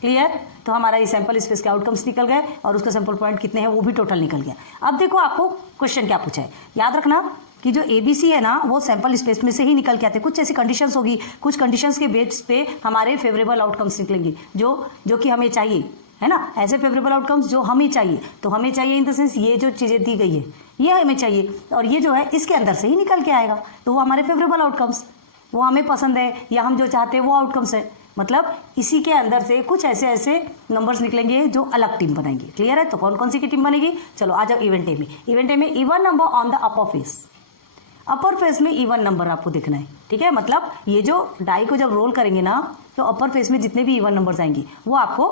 Clear? तो हमारा ये सैम्पल स्पेस के आउटकम्स निकल गए, और उसका सैम्पल पॉइंट कितने हैं वो भी टोटल निकल गया। अब देखो आपको क्वेश्चन क्या पूछा है, याद रखना कि जो ABC है ना वो सैम्पल स्पेस में से ही निकल के आते हैं। कुछ ऐसी कंडीशंस होगी, कुछ कंडीशंस के बेस पे हमारे फेवरेबल आउटकम्स निकलेंगे जो कि हमें चाहिए, है ना। ऐसे फेवरेबल आउटकम्स जो हमें चाहिए, तो हमें चाहिए इन द सेंस ये जो चीज़ें दी गई है ये हमें चाहिए, और ये जो है इसके अंदर से ही निकल के आएगा, तो वो हमारे फेवरेबल आउटकम्स, वो हमें पसंद है, या हम जो चाहते हैं वो आउटकम्स है। मतलब इसी के अंदर से कुछ ऐसे नंबर्स निकलेंगे जो अलग टीम बनाएंगे। क्लियर है? तो कौन कौन सी की टीम बनेगी, चलो आ जाओ इवेंट ए में। इवेंट ए में even number on the upper face में इवन नंबर आपको देखना है। ठीक है, मतलब ये जो डाई को जब रोल करेंगे ना, तो अपर फेस में जितने भी इवन नंबर्स आएंगे वो आपको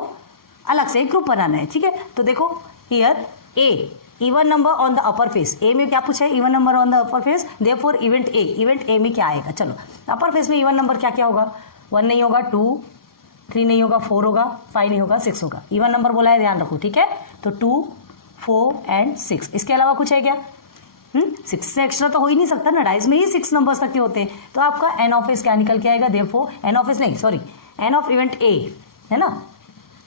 अलग से एक ग्रुप बनाना है। ठीक है, तो देखो here A, even number on the upper face, A में क्या पूछा है, even number on the upper face, therefore event A में क्या आएगा, चलो अपर फेस में इवन नंबर क्या क्या होगा, 1 नहीं होगा, 2 3 नहीं होगा, 4 होगा, 5 नहीं होगा, 6 होगा। इवन नंबर बोला है, ध्यान रखो। ठीक है, तो 2 4 एंड 6, इसके अलावा कुछ है क्या, 6 से एक्स्ट्रा तो हो ही नहीं सकता ना, डाइस में ही 6 नंबर्स तक के होते हैं। तो आपका एन ऑफ एस क्या निकल के आएगा, देयरफॉर एन ऑफ एस नहीं, sorry, N of event A है ना,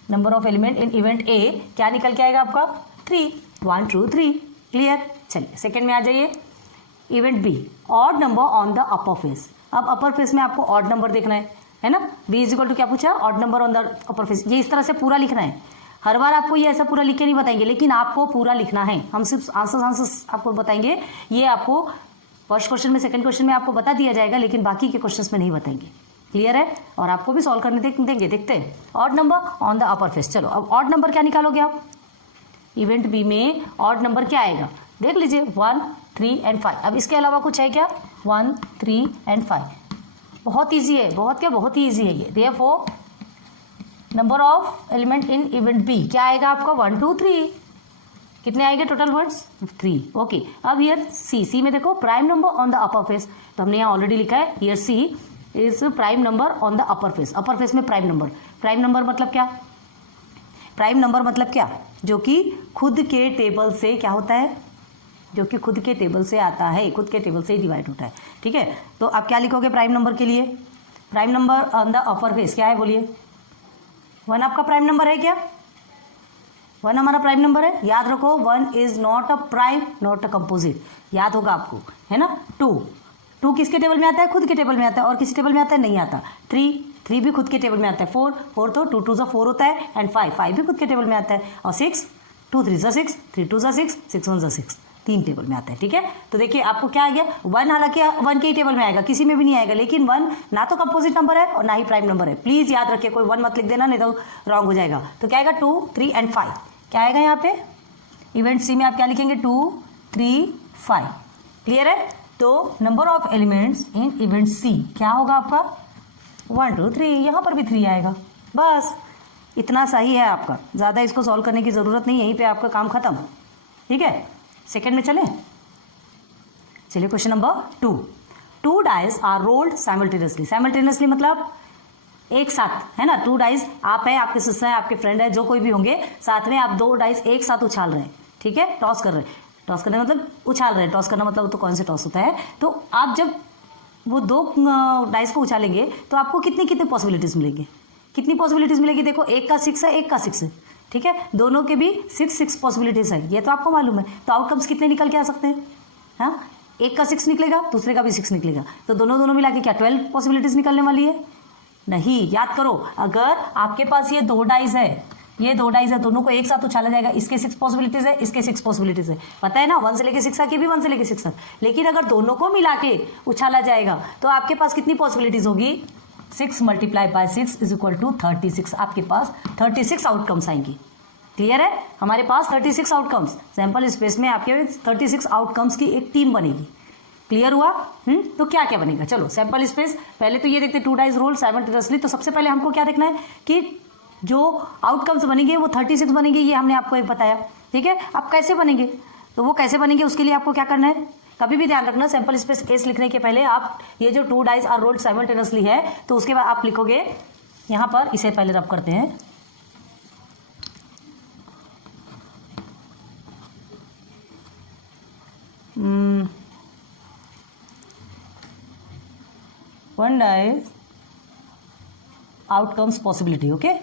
number of element in event A क्या निकल के आएगा आपका, 3, 1 2 3। क्लियर? चलिए सेकेंड में आ जाइए, event B, odd number on the upper face. अब अपर फेस में आपको ऑड नंबर देखना है, है ना। बी इज इक्वल टू क्या पूछा, odd number on the upper face. ये इस तरह से पूरा लिखना है, हर बार आपको ये ऐसा पूरा लिख के नहीं बताएंगे, लेकिन आपको पूरा लिखना है। हम सिर्फ आंसर आपको बताएंगे, ये आपको फर्स्ट क्वेश्चन में सेकंड क्वेश्चन में आपको बता दिया जाएगा, लेकिन बाकी के क्वेश्चंस में नहीं बताएंगे। क्लियर है, और आपको भी सॉल्व करने देंगे। देखते हैं odd number on the upper face. चलो अब ऑड नंबर क्या निकालोगे आप, इवेंट बी में ऑड नंबर क्या आएगा, देख लीजिए 1, 3 एंड 5। अब इसके अलावा कुछ है क्या, 1, 3 एंड 5। बहुत ईजी है, बहुत ही ईजी है ये। Therefore number of element in event B क्या आएगा आपका, 1, 2, 3। कितने आएंगे टोटल वर्ड्स, 3। ओके, अब हियर सी में देखो prime number on the upper face, तो हमने यहाँ ऑलरेडी लिखा है here C is prime number on the upper face. Upper face में प्राइम नंबर मतलब क्या, प्राइम नंबर मतलब क्या, जो कि खुद के टेबल से क्या होता है, जो कि खुद के टेबल से आता है, खुद के टेबल से ही डिवाइड होता है। ठीक है, तो आप क्या लिखोगे प्राइम नंबर के लिए, prime number on the upper face क्या है बोलिए, 1 आपका प्राइम नंबर है क्या, 1 हमारा प्राइम नंबर है। याद रखो 1 is not a prime, not a composite, याद होगा आपको, है ना। 2 किसके टेबल में आता है, खुद के टेबल में आता है, और किसी टेबल में आता है, नहीं आता। 3 भी खुद के टेबल में आता है। 4 तो 2 2 4 होता है, एंड 5 भी खुद के टेबल में आता है, और 6 2 3 6 3 2 6 6 1 6 3 टेबल में आता है। ठीक है, तो देखिए आपको क्या आ गया, 1 हालांकि 1 के ही टेबल में आएगा, किसी में भी नहीं आएगा, लेकिन 1 ना तो कंपोजिट नंबर है और ना ही प्राइम नंबर है। प्लीज याद रखिए, कोई 1 मत लिख देना, नहीं तो रॉन्ग हो जाएगा। तो क्या आएगा, 2 3 एंड 5 क्या आएगा यहाँ पे, इवेंट सी में आप क्या लिखेंगे, 2 3 5। क्लियर है, तो number of elements in event C क्या होगा आपका, 1 2 3, यहाँ पर भी 3 आएगा। बस इतना सही है आपका, ज़्यादा इसको सॉल्व करने की ज़रूरत नहीं, यहीं पे आपका काम खत्म। ठीक है, सेकंड में चलें। चलिए question number 2 dice are rolled simultaneously मतलब एक साथ, है ना। 2 डाइस, आप है, आपके सिस्टर है, आपके फ्रेंड है, जो कोई भी होंगे, साथ में आप 2 डाइस एक साथ उछाल रहे हैं। ठीक है, टॉस कर रहे हैं, टॉस करने मतलब उछाल रहे हैं, टॉस करना मतलब तो कौन से टॉस होता है। तो आप जब वो 2 डाइस को उछालेंगे तो आपको कितनी पॉसिबिलिटीज़ मिलेंगी, कितनी पॉसिबिलिटीज़ मिलेगी, देखो एक का 6 है, एक का 6 है। ठीक है, दोनों के भी 6 पॉसिबिलिटीज़ है, ये तो आपको मालूम है। तो आउटकम्स कितने निकल के आ सकते हैं, हाँ, एक का 6 निकलेगा, दूसरे का भी 6 निकलेगा, तो दोनों मिला के क्या 12 पॉसिबिलिटीज़ निकलने वाली है। नहीं, याद करो, अगर आपके पास ये 2 डाइस है, ये 2 डाइस है, दोनों को एक साथ उछाला जाएगा, इसके 6 पॉसिबिलिटीज़ है, इसके 6 पॉसिबिलिटीज़ है, पता है ना, 1 से लेके 6 तक, ये भी 1 से लेके 6 तक। लेकिन अगर दोनों को मिला के उछाला जाएगा तो आपके पास कितनी पॉसिबिलिटीज़ होगी, 6 × 6 = 36। आपके पास 36 आउटकम्स आएंगी। क्लियर है, हमारे पास 36 आउटकम्स, सैंपल स्पेस में आपके 36 आउटकम्स की एक टीम बनेगी। क्लियर हुआ, तो क्या क्या बनेगा, चलो सैंपल स्पेस। पहले तो ये देखते 2 डाइस रोल साइमल्टेनियसली, तो सबसे पहले हमको क्या देखना है कि जो आउटकम्स बनेंगे वो 36 बनेंगे, ये हमने आपको एक बताया। ठीक है, अब कैसे बनेंगे, तो वो कैसे बनेंगे उसके लिए आपको क्या करना है, कभी भी ध्यान रखना, सैंपल स्पेस केस लिखने के पहले आप ये जो 2 डाइस आर रोल्ड साइमल्टेनियसली है, तो उसके बाद आप लिखोगे यहाँ पर, इसे पहले रब करते हैं, one dice outcomes possibility. Okay,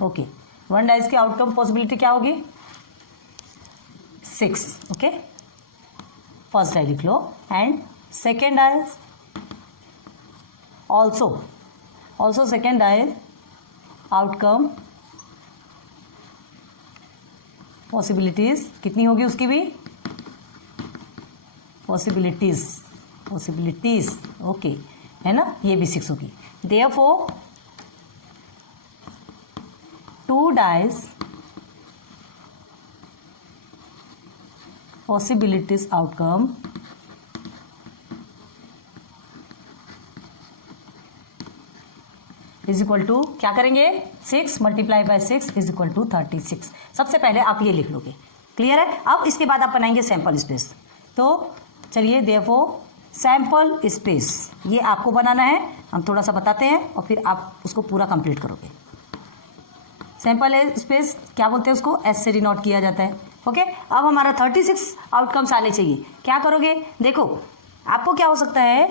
okay, 1 dice की आउटकम पॉसिबिलिटी क्या होगी, 6। ओके, फर्स्ट डाई लिख लो, and second dice also second dice outcome possibilities कितनी होगी उसकी भी, पॉसिबिलिटीज ओके, है ना, ये भी 6 होगी। Therefore 2 dice possibilities outcome is equal to क्या करेंगे, 6 × 6 = 36। सबसे पहले आप ये लिख लोगे। क्लियर है, अब इसके बाद आप बनाएंगे सैंपल स्पेस। तो चलिए, देयरफॉर सैंपल स्पेस ये आपको बनाना है, हम थोड़ा सा बताते हैं और फिर आप उसको पूरा कंप्लीट करोगे। सैंपल स्पेस क्या बोलते हैं उसको, एस से डिनोट किया जाता है। ओके, अब हमारा 36 आउटकम्स आने चाहिए। क्या करोगे, देखो आपको क्या हो सकता है,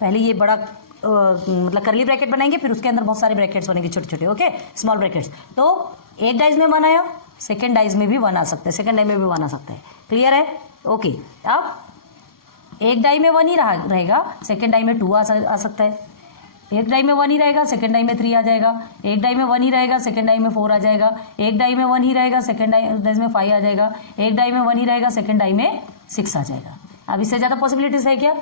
पहले ये बड़ा मतलब करली ब्रैकेट बनाएंगे, फिर उसके अंदर बहुत सारे ब्रैकेट्स बनेंगे छोटे छोटे, ओके, स्मॉल ब्रैकेट्स। तो एक डाइस में बनाया, सेकेंड डाइज में भी 1 आ सकता है, सेकेंड डाई में भी 1 आ सकता है। क्लियर है? ओके, अब एक डाई में 1 ही रहेगा, सेकेंड डाई में 2 आ सकता है। एक डाई में 1 ही रहेगा, सेकेंड डाई में 3 आ जाएगा। एक डाई में 1 ही रहेगा, सेकेंड डाई में 4 आ जाएगा। एक डाई में 1 ही रहेगा, सेकेंड डाई में 5 आ जाएगा। एक डाई में 1 ही रहेगा, सेकेंड डाई में 6 आ जाएगा। अब इससे ज़्यादा पॉसिबिलिटीज है क्या?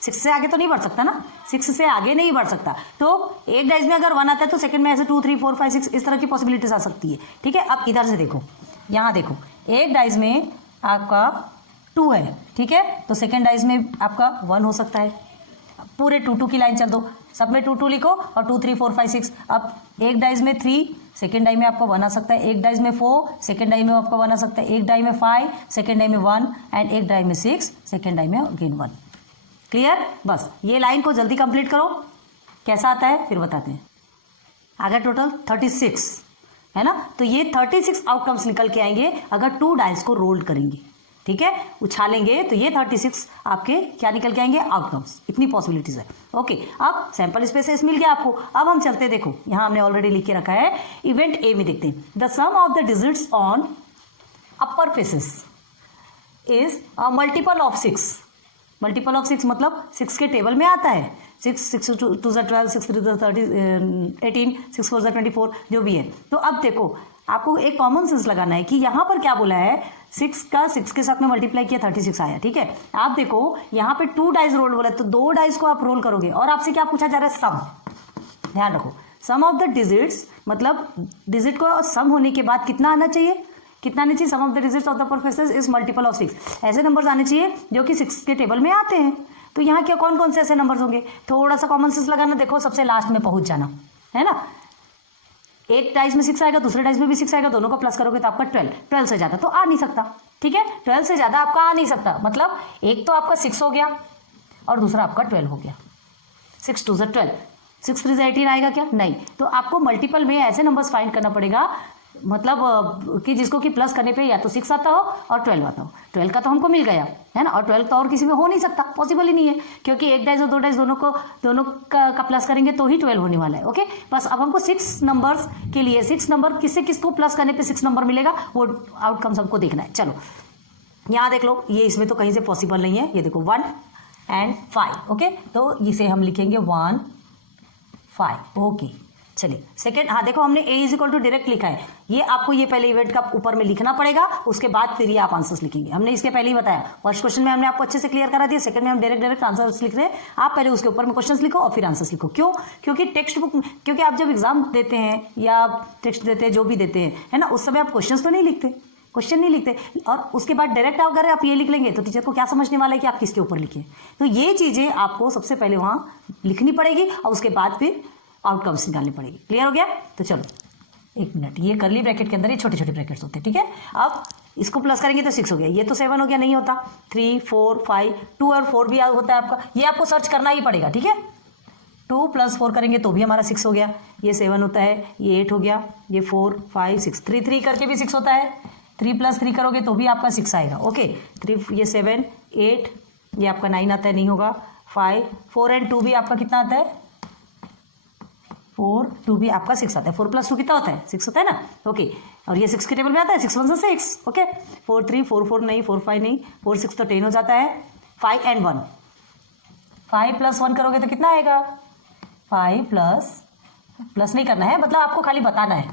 6 से आगे तो नहीं बढ़ सकता ना, 6 से आगे नहीं बढ़ सकता। तो एक डाइज में अगर 1 आता है तो सेकंड में ऐसे 2 3 4 5 6 इस तरह की पॉसिबिलिटीज आ सकती है। ठीक है, अब इधर से देखो, यहाँ देखो, एक डाइज में आपका 2 है, ठीक है, तो सेकंड डाइज में आपका 1 हो सकता है। पूरे 2 2 की लाइन चल दो, सब में 2 2 लिखो और 2 3 4 5 6। अब एक डाइज में 3, सेकेंड डाई में आपका 1 आ सकता है। एक डाइज में 4, सेकेंड डाई में आपका 1 आ सकता है। एक डाई में 5, सेकेंड डाई में 1 एंड एक डाई में 6, सेकेंड डाई में अगेन 1। क्लियर? बस ये लाइन को जल्दी कंप्लीट करो, कैसा आता है फिर बताते हैं। आगे टोटल 36 है ना, तो ये 36 आउटकम्स निकल के आएंगे अगर 2 डाइस को रोल करेंगे। ठीक है, उछालेंगे तो ये 36 आपके क्या निकल के आएंगे? आउटकम्स। इतनी पॉसिबिलिटीज है। ओके, अब सैंपल स्पेसेस मिल गया आपको। अब हम चलते, देखो यहां हमने ऑलरेडी लिख के रखा है, इवेंट ए में देखते हैं। The sum of the digits on upper faces is a multiple of 6। Multiple of 6 मतलब 6 के टेबल में आता है। 6 2 12, 6 3 18, 6 4 24, जो भी है। तो अब देखो, आपको एक कॉमन सेंस लगाना है कि यहाँ पर क्या बोला है, 6 का 6 के साथ में मल्टीप्लाई किया, 36 आया। ठीक है, आप देखो यहाँ पे 2 डाइस रोल बोला है, तो 2 डाइस को आप रोल करोगे और आपसे क्या पूछा जा रहा है? सम। ध्यान रखो, सम ऑफ द डिजिट्स मतलब डिजिट को सम होने के बाद कितना आना चाहिए? कितना आना चाहिए? Sum of the digits of the upper faces is multiple of 6। ऐसे नंबर्स आने चाहिए जो कि 6 के टेबल में आते हैं। तो यहाँ क्या कौन कौन से ऐसे नंबर्स होंगे? थोड़ा सा कॉमन सेंस लगाना, देखो सबसे लास्ट में पहुंच जाना है ना। एक डाइस में 6 आएगा, दूसरे डाइस में भी 6 आएगा, दोनों को प्लस करोगे तो आपका 12 से ज्यादा तो आ नहीं सकता। ठीक है, 12 से ज्यादा आपका आ नहीं सकता, मतलब एक तो आपका 6 हो गया और दूसरा आपका 12 हो गया। 6 2 12, 6 3 18 आएगा क्या? नहीं। तो आपको मल्टीपल में ऐसे नंबर्स फाइंड करना पड़ेगा, मतलब कि जिसको कि प्लस करने पे या तो 6 आता हो और 12 आता हो। 12 का तो हमको मिल गया है ना, और 12 तो और किसी में हो नहीं सकता, पॉसिबल ही नहीं है, क्योंकि एक डाइस और 2 डाइस दोनों का प्लस करेंगे तो ही 12 होने वाला है। ओके, बस अब हमको 6 नंबर्स के लिए 6 नंबर किससे किसको प्लस करने पे 6 नंबर मिलेगा, वो आउटकम्स हमको देखना है। चलो यहाँ देख लो, ये इसमें तो कहीं से पॉसिबल नहीं है। ये देखो 1 and 5। ओके, तो इसे हम लिखेंगे 1 5। ओके, चलिए सेकेंड, हाँ देखो हमने a is equal to direct लिखा है। ये आपको ये पहले इवेंट का ऊपर में लिखना पड़ेगा, उसके बाद फिर ये आप आंसर्स लिखेंगे। हमने इसके पहले ही बताया, फर्स्ट क्वेश्चन में हमने आपको अच्छे से क्लियर करा दिया, सेकंड में हम डायरेक्ट आंसर्स लिख रहे हैं। आप पहले उसके ऊपर में क्वेश्चंस लिखो और फिर आंसर्स लिखो। क्यों? क्योंकि टेक्स्ट बुक, क्योंकि आप जब एग्जाम देते हैं या टेक्स्ट देते हैं, जो भी देते हैं है ना, उस समय आप क्वेश्चन तो नहीं लिखते, क्वेश्चन नहीं लिखते, और उसके बाद डायरेक्ट अगर आप ये लिख लेंगे तो टीचर को क्या समझने वाला है कि आप किसके ऊपर लिखे। तो ये चीजें आपको सबसे पहले वहां लिखनी पड़ेगी और उसके बाद फिर आउटकम्स निकालनी पड़ेगी। क्लियर हो गया? तो चलो एक मिनट, ये करली ब्रैकेट के अंदर ये छोटे छोटे ब्रैकेट्स होते हैं। ठीक है, अब इसको प्लस करेंगे तो 6 हो गया, ये तो 7 हो गया, नहीं होता 3 4 5 2 और 4 भी होता है आपका, ये आपको सर्च करना ही पड़ेगा। ठीक है, 2 + 4 करेंगे तो भी हमारा 6 हो गया, ये 7 होता है, ये 8 हो गया, ये 4 5 6 3 3 करके भी 6 होता है, 3 + 3 करोगे तो भी आपका 6 आएगा। ओके, 3 ये 7 8, ये आपका 9 आता है, नहीं होगा, 5 4 and 2 भी आपका कितना आता है, 4 2 भी आपका 6 आता है। 4 + 2 कितना होता है? 6 होता है ना। ओके, और ये 6 के टेबल में आता है, 6 1 6। ओके, 4 3 4 4 नहीं, 4 5 नहीं, 4 6 तो 10 हो जाता है। 5 and 1, 5 + 1 करोगे तो कितना आएगा? 5 प्लस नहीं करना है, मतलब आपको खाली बताना है।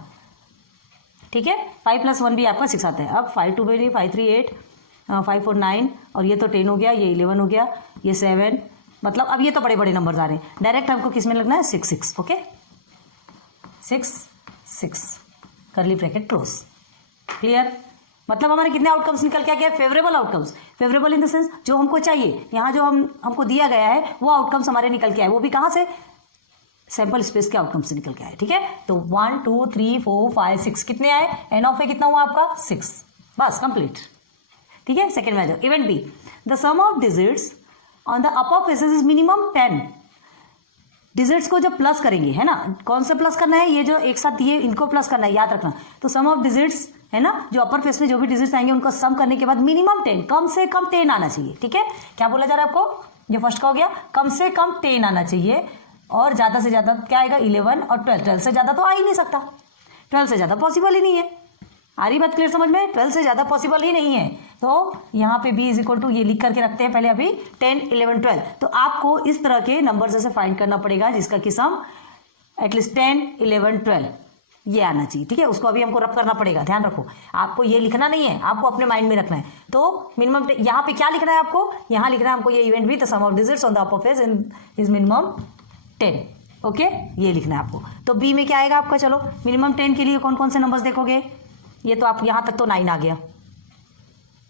ठीक है, 5 + 1 भी आपका 6 आता है। अब 5 2 भी 5 3 8, 5 4 9, और ये तो 10 हो गया, ये 11 हो गया, ये 7, मतलब अब ये तो बड़े बड़े नंबर आ रहे हैं। डायरेक्ट हमको किस में लगना है? 6 6। ओके, 6 6 करली ब्रैकेट क्लोज। क्लियर? मतलब हमारे कितने आउटकम्स निकल के आ गए? Favourable outcomes. Favourable in the sense जो हमको चाहिए, यहाँ जो हमको दिया गया है वो आउटकम्स हमारे निकल के आए, वो भी कहाँ से? सैंपल स्पेस के आउटकम से निकल के आए। ठीक है, तो 1 2 3 4 5 6 कितने आए? एन ऑफ ए कितना हुआ आपका? 6। बस कंप्लीट। ठीक है, सेकेंड में आ जाओ। Event B, the sum of digits on the upper faces is minimum 10। Digits को जब प्लस करेंगे, है ना, कौन से प्लस करना है? ये जो एक साथ दिए इनको प्लस करना है, याद रखना। तो सम ऑफ डिजिट्स है ना, जो अपर फेस में जो भी डिजिट्स आएंगे उनको सम करने के बाद मिनिमम 10, कम से कम 10 आना चाहिए। ठीक है, क्या बोला जा रहा है आपको? ये फर्स्ट का हो गया, कम से कम 10 आना चाहिए, और ज्यादा से ज्यादा क्या आएगा? 11 और 12 से ज्यादा तो आ ही नहीं सकता। 12 से ज़्यादा पॉसिबल ही नहीं है। आ रही बात क्लियर समझ में? 12 से ज़्यादा पॉसिबल ही नहीं है। तो यहाँ पे b इज इक्वल टू, ये लिख करके रखते हैं पहले अभी 10, 11, 12। तो आपको इस तरह के नंबर जैसे फाइंड करना पड़ेगा जिसका कि सम एटलीस्ट 10, 11, 12 ये आना चाहिए, ठीक है। उसको अभी हमको रब करना पड़ेगा, ध्यान रखो। आपको ये लिखना नहीं है, आपको अपने माइंड में रखना है। तो मिनिमम यहाँ पे क्या लिखना है आपको? यहाँ लिखना है हमको ये इवेंट भी the sum of digits on the upper face is minimum 10। Okay, ये लिखना है आपको। तो बी में क्या आएगा आपका? चलो मिनिमम 10 के लिए कौन कौन से नंबर्स देखोगे? ये तो आप यहाँ तक तो 9 आ गया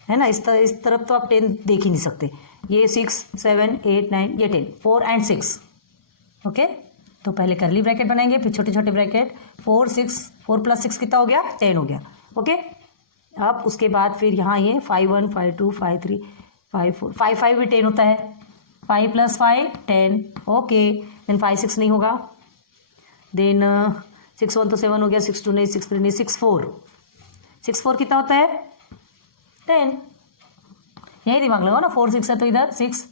है ना। इस तरफ तो आप 10 देख ही नहीं सकते। ये 6, 7, 8, 9, ये 10, 4 and 6। ओके, तो पहले करली ब्रैकेट बनाएंगे, फिर छोटे छोटे ब्रैकेट। 4, 6, 4 + 6 कितना हो गया? 10 हो गया। ओके, अब उसके बाद फिर यहाँ ये 5, 1, 5, 2, 5, 3, 5, 4, 5, 5 भी 10 होता है। 5 + 5 10। ओके, देन 5, 6 नहीं होगा। देन 6, 1 तो 7 हो गया। 6, 2 नहीं, 6, 3 नहीं, 6, 4। 6, 4 कितना होता है? 10। यही दिमाग लगाओ ना, 4, 6 है तो इधर 6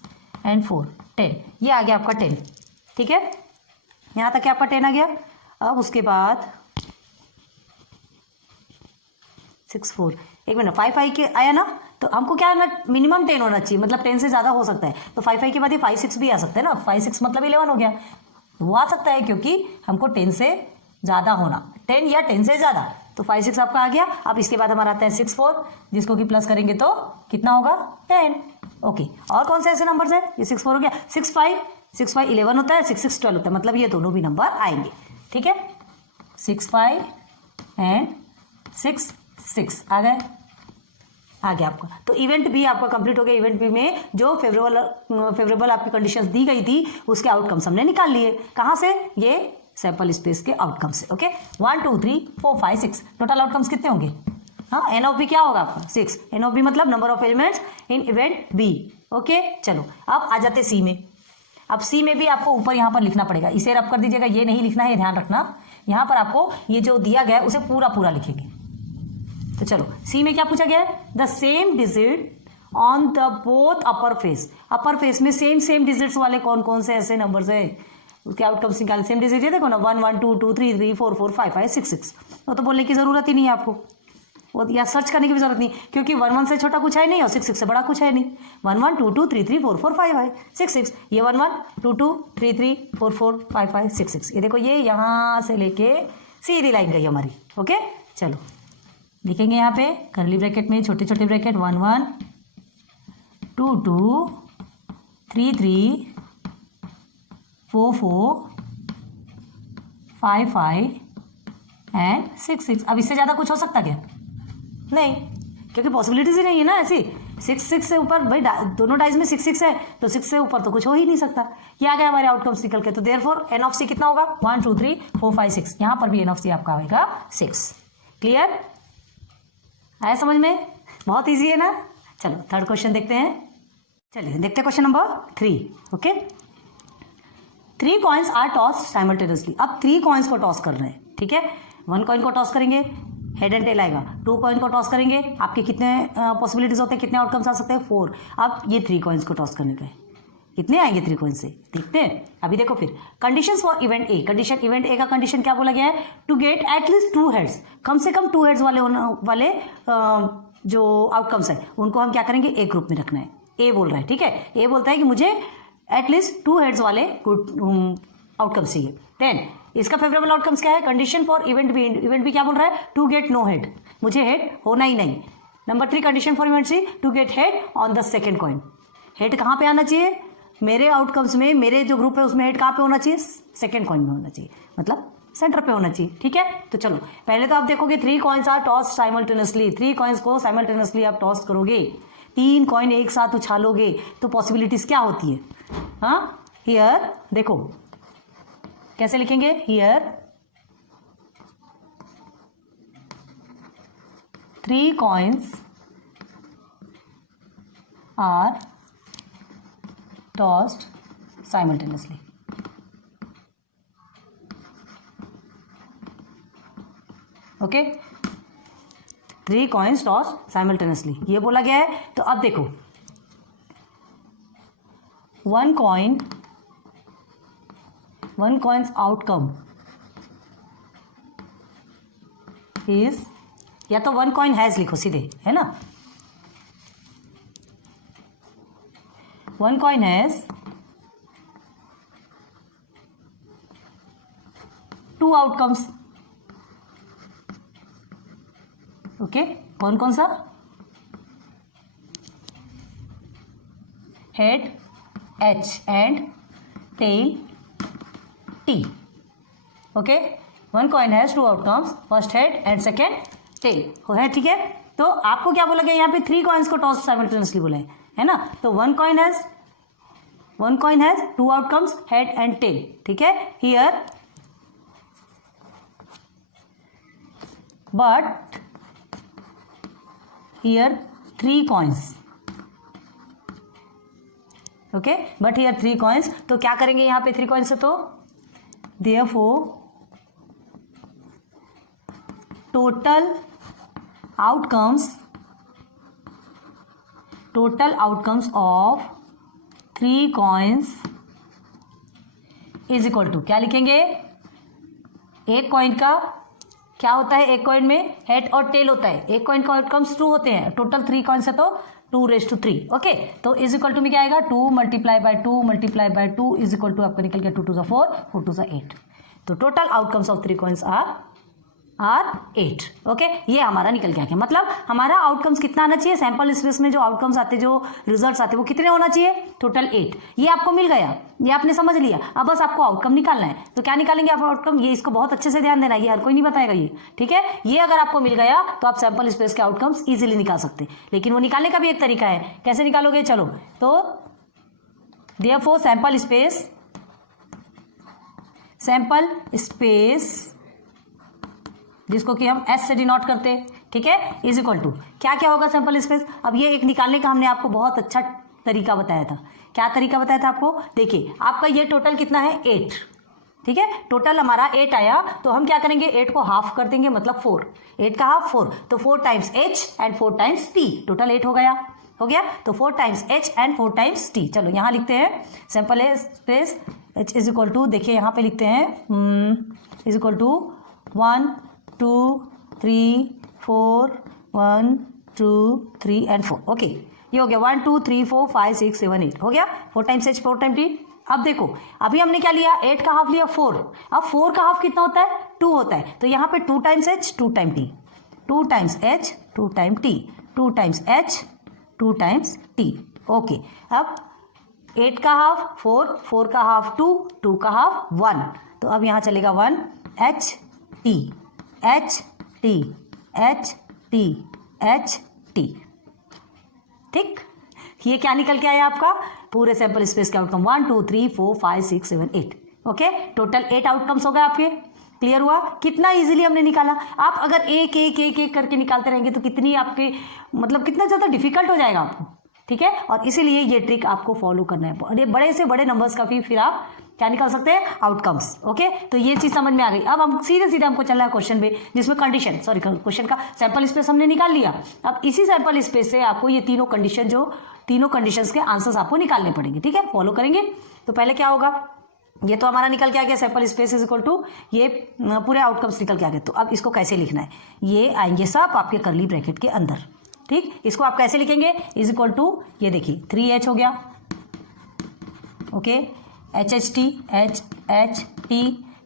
and 4 10। ये आ गया आपका 10, ठीक है। यहाँ तक आपका 10 आ गया। अब उसके बाद 6, 4, एक मिनट, 5, 5 के आया ना, तो हमको क्या ना मिनिमम 10 होना चाहिए, मतलब 10 से ज़्यादा हो सकता है। तो 5, 5 के बाद ये 5, 6 भी आ सकता है ना। 5, 6 मतलब 11 हो गया। वो आ सकता है क्योंकि हमको 10 से ज़्यादा होना, 10 या 10 से ज़्यादा। तो 5, 6 आपका आ गया। अब इसके बाद हमारा आता है 6, 4, जिसको कि प्लस करेंगे तो कितना होगा? 10। ओके, और कौन से ऐसे नंबर्स हैं? ये 6, 4 हो गया। 6, 5 11 होता है, 6, 6 12 होता है, मतलब ये दोनों भी नंबर आएंगे, ठीक है। 6, 5 and 6, 6 आ गए, आ गया आपका। तो इवेंट भी आपका कंप्लीट हो गया। इवेंट भी में जो फेवरेबल आपकी कंडीशंस दी गई थी उसके आउटकम्स हमने निकाल लिए। कहाँ से? ये सैंपल स्पेस के आउटकम से। ओके, 1, 2, 3, 4, 5, 6 टोटल आउटकम्स कितने होंगे? हाँ, एन ऑफ बी क्या होगा आपका? 6। एन ऑफ बी मतलब number of elements in event B. Okay, चलो अब आ जाते सी में। अब सी में भी आपको ऊपर यहाँ पर लिखना पड़ेगा। इसे रब कर दीजिएगा, ये नहीं लिखना है, ध्यान रखना। यहाँ पर आपको ये जो दिया गया है उसे पूरा पूरा लिखेंगे। तो चलो सी में क्या पूछा गया है? The same digit on the both upper face. Upper face में सेम डिजिट्स वाले कौन कौन से ऐसे नंबर्स है, उसके आउटकम्स निकाले। सेम डिजिट है, देखो ना, 1, 1, 2, 2, 3, 3, 4, 4, 5, 5, 6, 6। वो तो बोलने की जरूरत ही नहीं है आपको, वो या सर्च करने की भी जरूरत नहीं, क्योंकि 1, 1 से छोटा कुछ है नहीं और 6, 6 से बड़ा कुछ है नहीं। 1, 1, 2, 2, 3, 3, 4, 4, 5, 5, 6, 6। ये 1, 1, 2, 2, 3, 3, 4, 4, 5, 5, 6, 6। ये देखो, ये यहाँ से लेके सीधी लाइन गई हमारी। ओके, चलो लिखेंगे यहाँ पे करली ब्रैकेट में छोटे छोटे ब्रैकेट। 1, 1, 2, 2, 3, 3, 4, 4, 5, 5 एंड 6, 6। अब इससे ज़्यादा कुछ हो सकता क्या? नहीं, क्योंकि पॉसिबिलिटीज ही नहीं है ना ऐसी। 6, 6 से ऊपर भाई दोनों डाइज में 6, 6 है, तो 6 से ऊपर तो कुछ हो ही नहीं सकता। ये आ गया हमारे आउटकम्स निकल के। तो देयरफॉर एन ऑफ सी कितना होगा? 1, 2, 3, 4, 5, 6। यहाँ पर भी एन ऑफ सी आपका आएगा 6। क्लियर? आया समझ में? बहुत ईजी है ना। चलो थर्ड क्वेश्चन देखते हैं। चलिए देखते हैं question number 3। Okay, 3 coins are toss simultaneously. अब 3 कॉइन्स को टॉस कर रहे हैं, ठीक है। 1 कॉइन को टॉस करेंगे, हेड एंड टेल आएगा। 2 कॉइन को टॉस करेंगे, आपके कितने पॉसिबिलिटीज होते हैं, कितने आउटकम्स आ सकते हैं? 4। अब ये 3 कॉइन्स को टॉस करने का है, कितने आएंगे 3 कॉइन से, देखते हैं। अभी देखो फिर conditions for event A. Condition event A का कंडीशन क्या बोला गया है? टू गेट एटलीस्ट 2 हेड्स, कम से कम 2 हेड्स वाले जो आउटकम्स है उनको हम क्या करेंगे? एक ग्रुप में रखना है। ए बोल रहा है, ठीक है। ए बोलता है कि मुझे एटलीस्ट 2 हेड्स वाले आउटकम्स चाहिए। देन इसका फेवरेबल आउटकम्स क्या है? Condition for event B. Event B क्या बोल रहा है? टू गेट नो हेड, मुझे हेड होना ही नहीं। Number 3 condition for event C, to get head on the second coin. Head कहाँ पे आना चाहिए? मेरे आउटकम्स में, मेरे जो ग्रुप है उसमें हेड कहाँ पे होना चाहिए? सेकेंड कॉइन में होना चाहिए, मतलब सेंटर पे होना चाहिए, ठीक है। तो चलो पहले तो आप देखोगे 3 coins are toss simultaneously. 3 coins को साइमल्टेनियसली आप टॉस करोगे, 3 कॉइन एक साथ उछालोगे तो पॉसिबिलिटीज क्या होती है? हाँ, हियर देखो कैसे लिखेंगे। Here 3 coins are tossed simultaneously. Okay, 3 coins tossed simultaneously ये बोला गया है। तो अब देखो 1 coin's outcome इज, या तो वन कॉइन हैज लिखो सीधे, है ना, one coin has two outcomes. Okay, कौन कौन सा? Head H and tail T. Okay, one coin has two outcomes, first head and second tail है, ठीक है। तो आपको क्या बोला गया यहाँ पे? 3 कॉइन्स को टॉस साइमल्टेनियसली बोला है ना। तो one coin has two outcomes, head and tail, ठीक है। Here but here 3 coins, okay, but here 3 coins. तो क्या करेंगे यहाँ पे 3 कॉइन्स से? तो therefore total outcomes of 3 coins is equal to, क्या लिखेंगे? एक कॉइन का क्या होता है? एक कॉइन में हेड और टेल होता है, एक कॉइन का आउटकम्स 2 होते हैं, टोटल 3 कॉइन्स है तो 2⁻3। ओके, तो इज इक्वल टू में क्या आएगा? 2 multiply by 2 is equal to आपका निकल गया 2 to 4, 4 to 8। तो total outcomes of 3 coins are 8। Okay, ये हमारा निकल गया। क्या मतलब? हमारा आउटकम्स कितना आना चाहिए? सैंपल स्पेस में जो आउटकम्स आते, जो रिजल्ट्स आते, वो कितने होना चाहिए? टोटल 8। ये आपको मिल गया, ये आपने समझ लिया। अब बस आपको आउटकम निकालना है। तो क्या निकालेंगे आप आउटकम? ये इसको बहुत अच्छे से ध्यान देना, ये हर कोई नहीं बताएगा ये, ठीक है। ये अगर आपको मिल गया तो आप सैंपल स्पेस के आउटकम्स इजीली निकाल सकते हैं, लेकिन वो निकालने का भी एक तरीका है। कैसे निकालोगे? चलो, तो देयरफॉर सैंपल स्पेस जिसको कि हम एस से डिनोट करते हैं, ठीक है, इज इक्वल टू क्या क्या होगा सैंपल स्पेस? अब ये एक निकालने का हमने आपको बहुत अच्छा तरीका बताया था। क्या तरीका बताया था आपको? देखिए, आपका ये टोटल कितना है? 8, ठीक है। टोटल हमारा 8 आया, तो हम क्या करेंगे? 8 को हाफ कर देंगे, मतलब 4। 8 का हाफ 4, तो 4 times H and 4 times T, total 8 हो गया। तो 4 times H and 4 times T. चलो यहाँ लिखते हैं sample space H is equal to, देखिए यहाँ पे लिखते हैं is equal to 1 2 3 4 1 2 3 and 4। Okay, ये हो गया 1 2 3 4 5 6 7 8 हो गया। 4 टाइम्स एच 4 टाइम टी। अब देखो, अभी हमने क्या लिया? 8 का हाफ लिया 4। अब 4 का हाफ कितना होता है? 2 होता है। तो यहाँ पे 2 times H 2 time T, 2 times H 2 time T, 2 times H 2 times T. Okay, अब 8 का हाफ 4, 4 का हाफ 2, 2 का हाफ 1। तो अब यहाँ चलेगा 1 H T H T H T H T, ठीक। ये क्या निकल के आया आपका? पूरे सैंपल स्पेस के आउटकम 1 2 3 4 5 6 7 8। ओके, टोटल 8 आउटकम्स हो गए आपके। क्लियर हुआ? कितना इजीली हमने निकाला। आप अगर एक एक एक एक करके निकालते रहेंगे तो कितनी आपके मतलब कितना ज़्यादा डिफिकल्ट हो जाएगा आपको, ठीक है। और इसीलिए ये ट्रिक आपको फॉलो करना है। बड़े से बड़े नंबर्स का फिर आप क्या निकाल सकते हैं? आउटकम्स। ओके, तो ये चीज समझ में आ गई। अब हम सीधे हमको चलना है क्वेश्चन पे, जिसमें कंडीशन क्वेश्चन का सैंपल स्पेस हमने निकाल लिया। अब इसी सैंपल स्पेस से आपको ये तीनों कंडीशंस के आंसर्स आपको निकालने पड़ेंगे, ठीक है। फॉलो करेंगे। तो पहले क्या होगा? ये तो हमारा निकल के आ गया sample space is equal to ये पूरे आउटकम्स निकल के आ गए। तो अब इसको कैसे लिखना है? ये आएंगे सब आपके कर्ली ब्रैकेट के अंदर, ठीक। इसको आप कैसे लिखेंगे? इज इक्वल टू ये देखिए 3h हो गया, ओके, HHT HHT,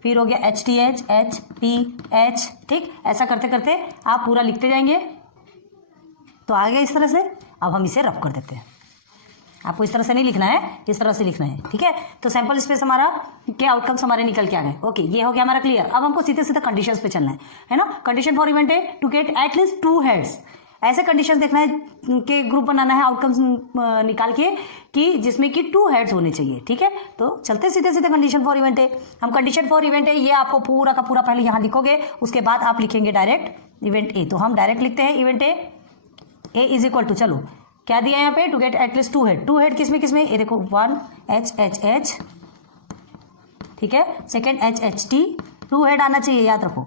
फिर हो गया HTH HTH, ठीक। ऐसा करते करते आप पूरा लिखते जाएंगे तो आ गया इस तरह से। अब हम इसे रब कर देते हैं। आपको इस तरह से नहीं लिखना है, इस तरह से लिखना है, ठीक है। तो सैंपल स्पेस हमारा के आउटकम्स हमारे निकल के आ गए। ओके, ये हो गया हमारा क्लियर। अब हमको सीधे सीधे कंडीशंस पे चलना है ना। कंडीशन फॉर इवेंट है टू गेट एटलीस्ट 2 हेड्स। ऐसे कंडीशंस देखना है कि ग्रुप बनाना है आउटकम्स निकाल के कि जिसमें कि 2 हेड्स होने चाहिए, ठीक है। तो चलते सीधे सीधे कंडीशन फॉर इवेंट है। हम कंडीशन फॉर इवेंट है ये आपको पूरा का पूरा पहले यहाँ लिखोगे, उसके बाद आप लिखेंगे डायरेक्ट इवेंट ए। तो हम डायरेक्ट लिखते हैं event A is equal to, चलो क्या दिया यहाँ पे? To get at least 2 head. 2 head किसमें किसमें? ये देखो 1 HHH, ठीक है। सेकेंड HHT, 2 हेड आना चाहिए, याद रखो।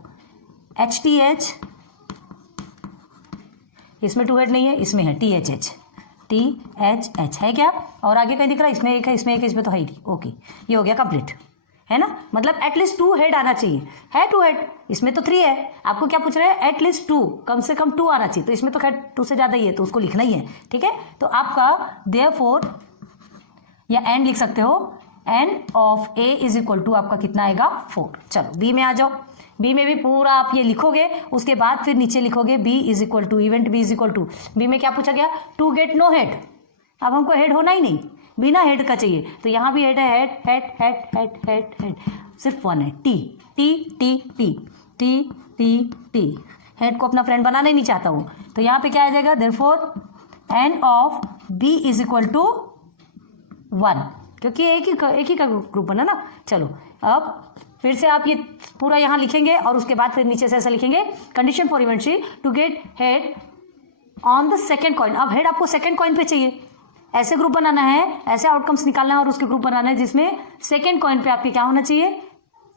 HTH, इसमें 2 हेड नहीं है, इसमें है THH, THH है क्या? और आगे कहीं दिख रहा है? इसमें एक है, इसमें एक है, इसमें तो है ही नहीं। ओके, ये हो गया कंप्लीट, है ना, मतलब एटलीस्ट 2 हेड आना चाहिए, है 2 हेड, इसमें तो 3 है, आपको क्या पूछ रहे हैं, एटलीस्ट 2, कम से कम 2 आना चाहिए, तो इसमें तो खैर 2 से ज़्यादा ही है तो उसको लिखना ही है, ठीक है। तो आपका देयरफॉर या एन लिख सकते हो, n of A is equal to आपका कितना आएगा 4। चलो बी में आ जाओ, बी में भी पूरा आप ये लिखोगे, उसके बाद फिर नीचे लिखोगे B is equal to, event B is equal to, B में क्या पूछा गया, टू गेट नो हेड, अब हमको हेड होना ही नहीं, बिना हेड का चाहिए, तो यहाँ भी हेड है, head head head head head head, सिर्फ 1 है, T T T T T T T, head को अपना फ्रेंड बनाना ही नहीं चाहता हूँ, तो यहाँ पे क्या आ जाएगा, therefore N of B is equal to 1, क्योंकि एक ही का ग्रुप बना ना। चलो अब फिर से आप ये पूरा यहाँ लिखेंगे और उसके बाद फिर नीचे से ऐसा लिखेंगे, condition for event C to get head on the second coin. अब हेड आपको सेकेंड कॉइन पे चाहिए, ऐसे ग्रुप बनाना है, ऐसे आउटकम्स निकालना है और उसके ग्रुप बनाना है जिसमें सेकेंड कॉइन पे आपके क्या होना चाहिए,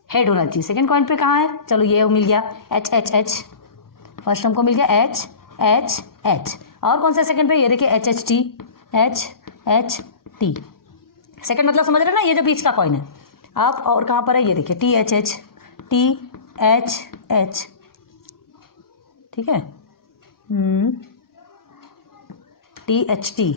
हेड होना चाहिए। सेकेंड कॉइन पे कहाँ है, चलो ये मिल गया एच एच एच, फर्स्ट हमको मिल गया एच एच एच, और कौन सा सेकेंड पे, ये देखिए H H T, H H T, second मतलब समझ रहे ना, ये जो बीच का कॉइन है। अब और कहाँ पर है, ये देखिए T H H, T H H, ठीक है, टी एच टी,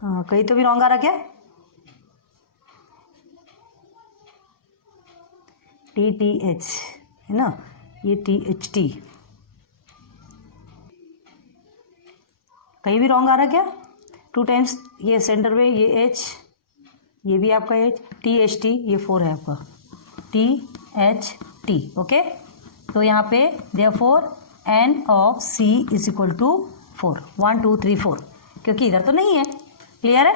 हाँ कहीं तो भी रॉन्ग आ रहा क्या, टी टी एच है ना, ये टी एच टी, कहीं भी रॉन्ग आ रहा क्या, 2 टाइम्स ये सेंटर में, ये एच, ये भी आपका एच, टी एच टी, ये 4 है आपका, टी एच टी, ओके। तो यहाँ पे therefore N of C is equal to 4, 1 2 3 4, क्योंकि इधर तो नहीं है, क्लियर है,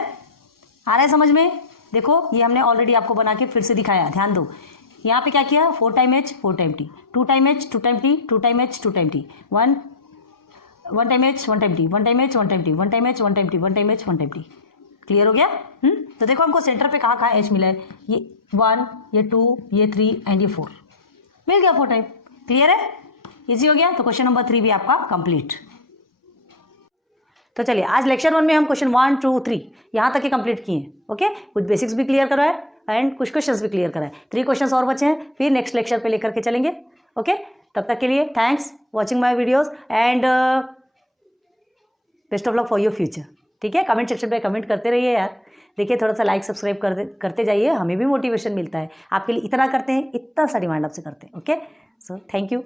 आ रहा है समझ में। देखो ये हमने ऑलरेडी आपको बना के फिर से दिखाया, ध्यान दो, यहाँ पे क्या किया, 4 time H 4 time T, 2 time H 2 time T, 2 time H 2 time T, 1 time H 1 time T, 1 time H 1 time T, 1 time H 1 time T, 1 time H 1 time T, clear हो गया। तो देखो हमको सेंटर पे कहाँ एच मिला है, ये 1, ये 2, ये 3 एंड ये 4 मिल गया 4 टाइम, क्लियर है, इजी हो गया। तो क्वेश्चन नंबर 3 भी आपका कंप्लीट। तो चलिए आज लेक्चर 1 में हम क्वेश्चन 1 2 3 यहाँ तक ही कंप्लीट किए हैं, ओके, कुछ बेसिक्स भी क्लियर कराए एंड कुछ क्वेश्चंस भी क्लियर कराए, 3 क्वेश्चंस और बचे हैं, फिर नेक्स्ट लेक्चर पे लेकर के चलेंगे, ओके। तब तक के लिए thanks watching my videos and best of luck for your future, ठीक है। कमेंट सेक्शन पे कमेंट करते रहिए यार, देखिए थोड़ा सा लाइक सब्सक्राइब करते जाइए, हमें भी मोटिवेशन मिलता है, आपके लिए इतना करते हैं, इतना सा डिमांड आपसे करते हैं, ओके। So thank you.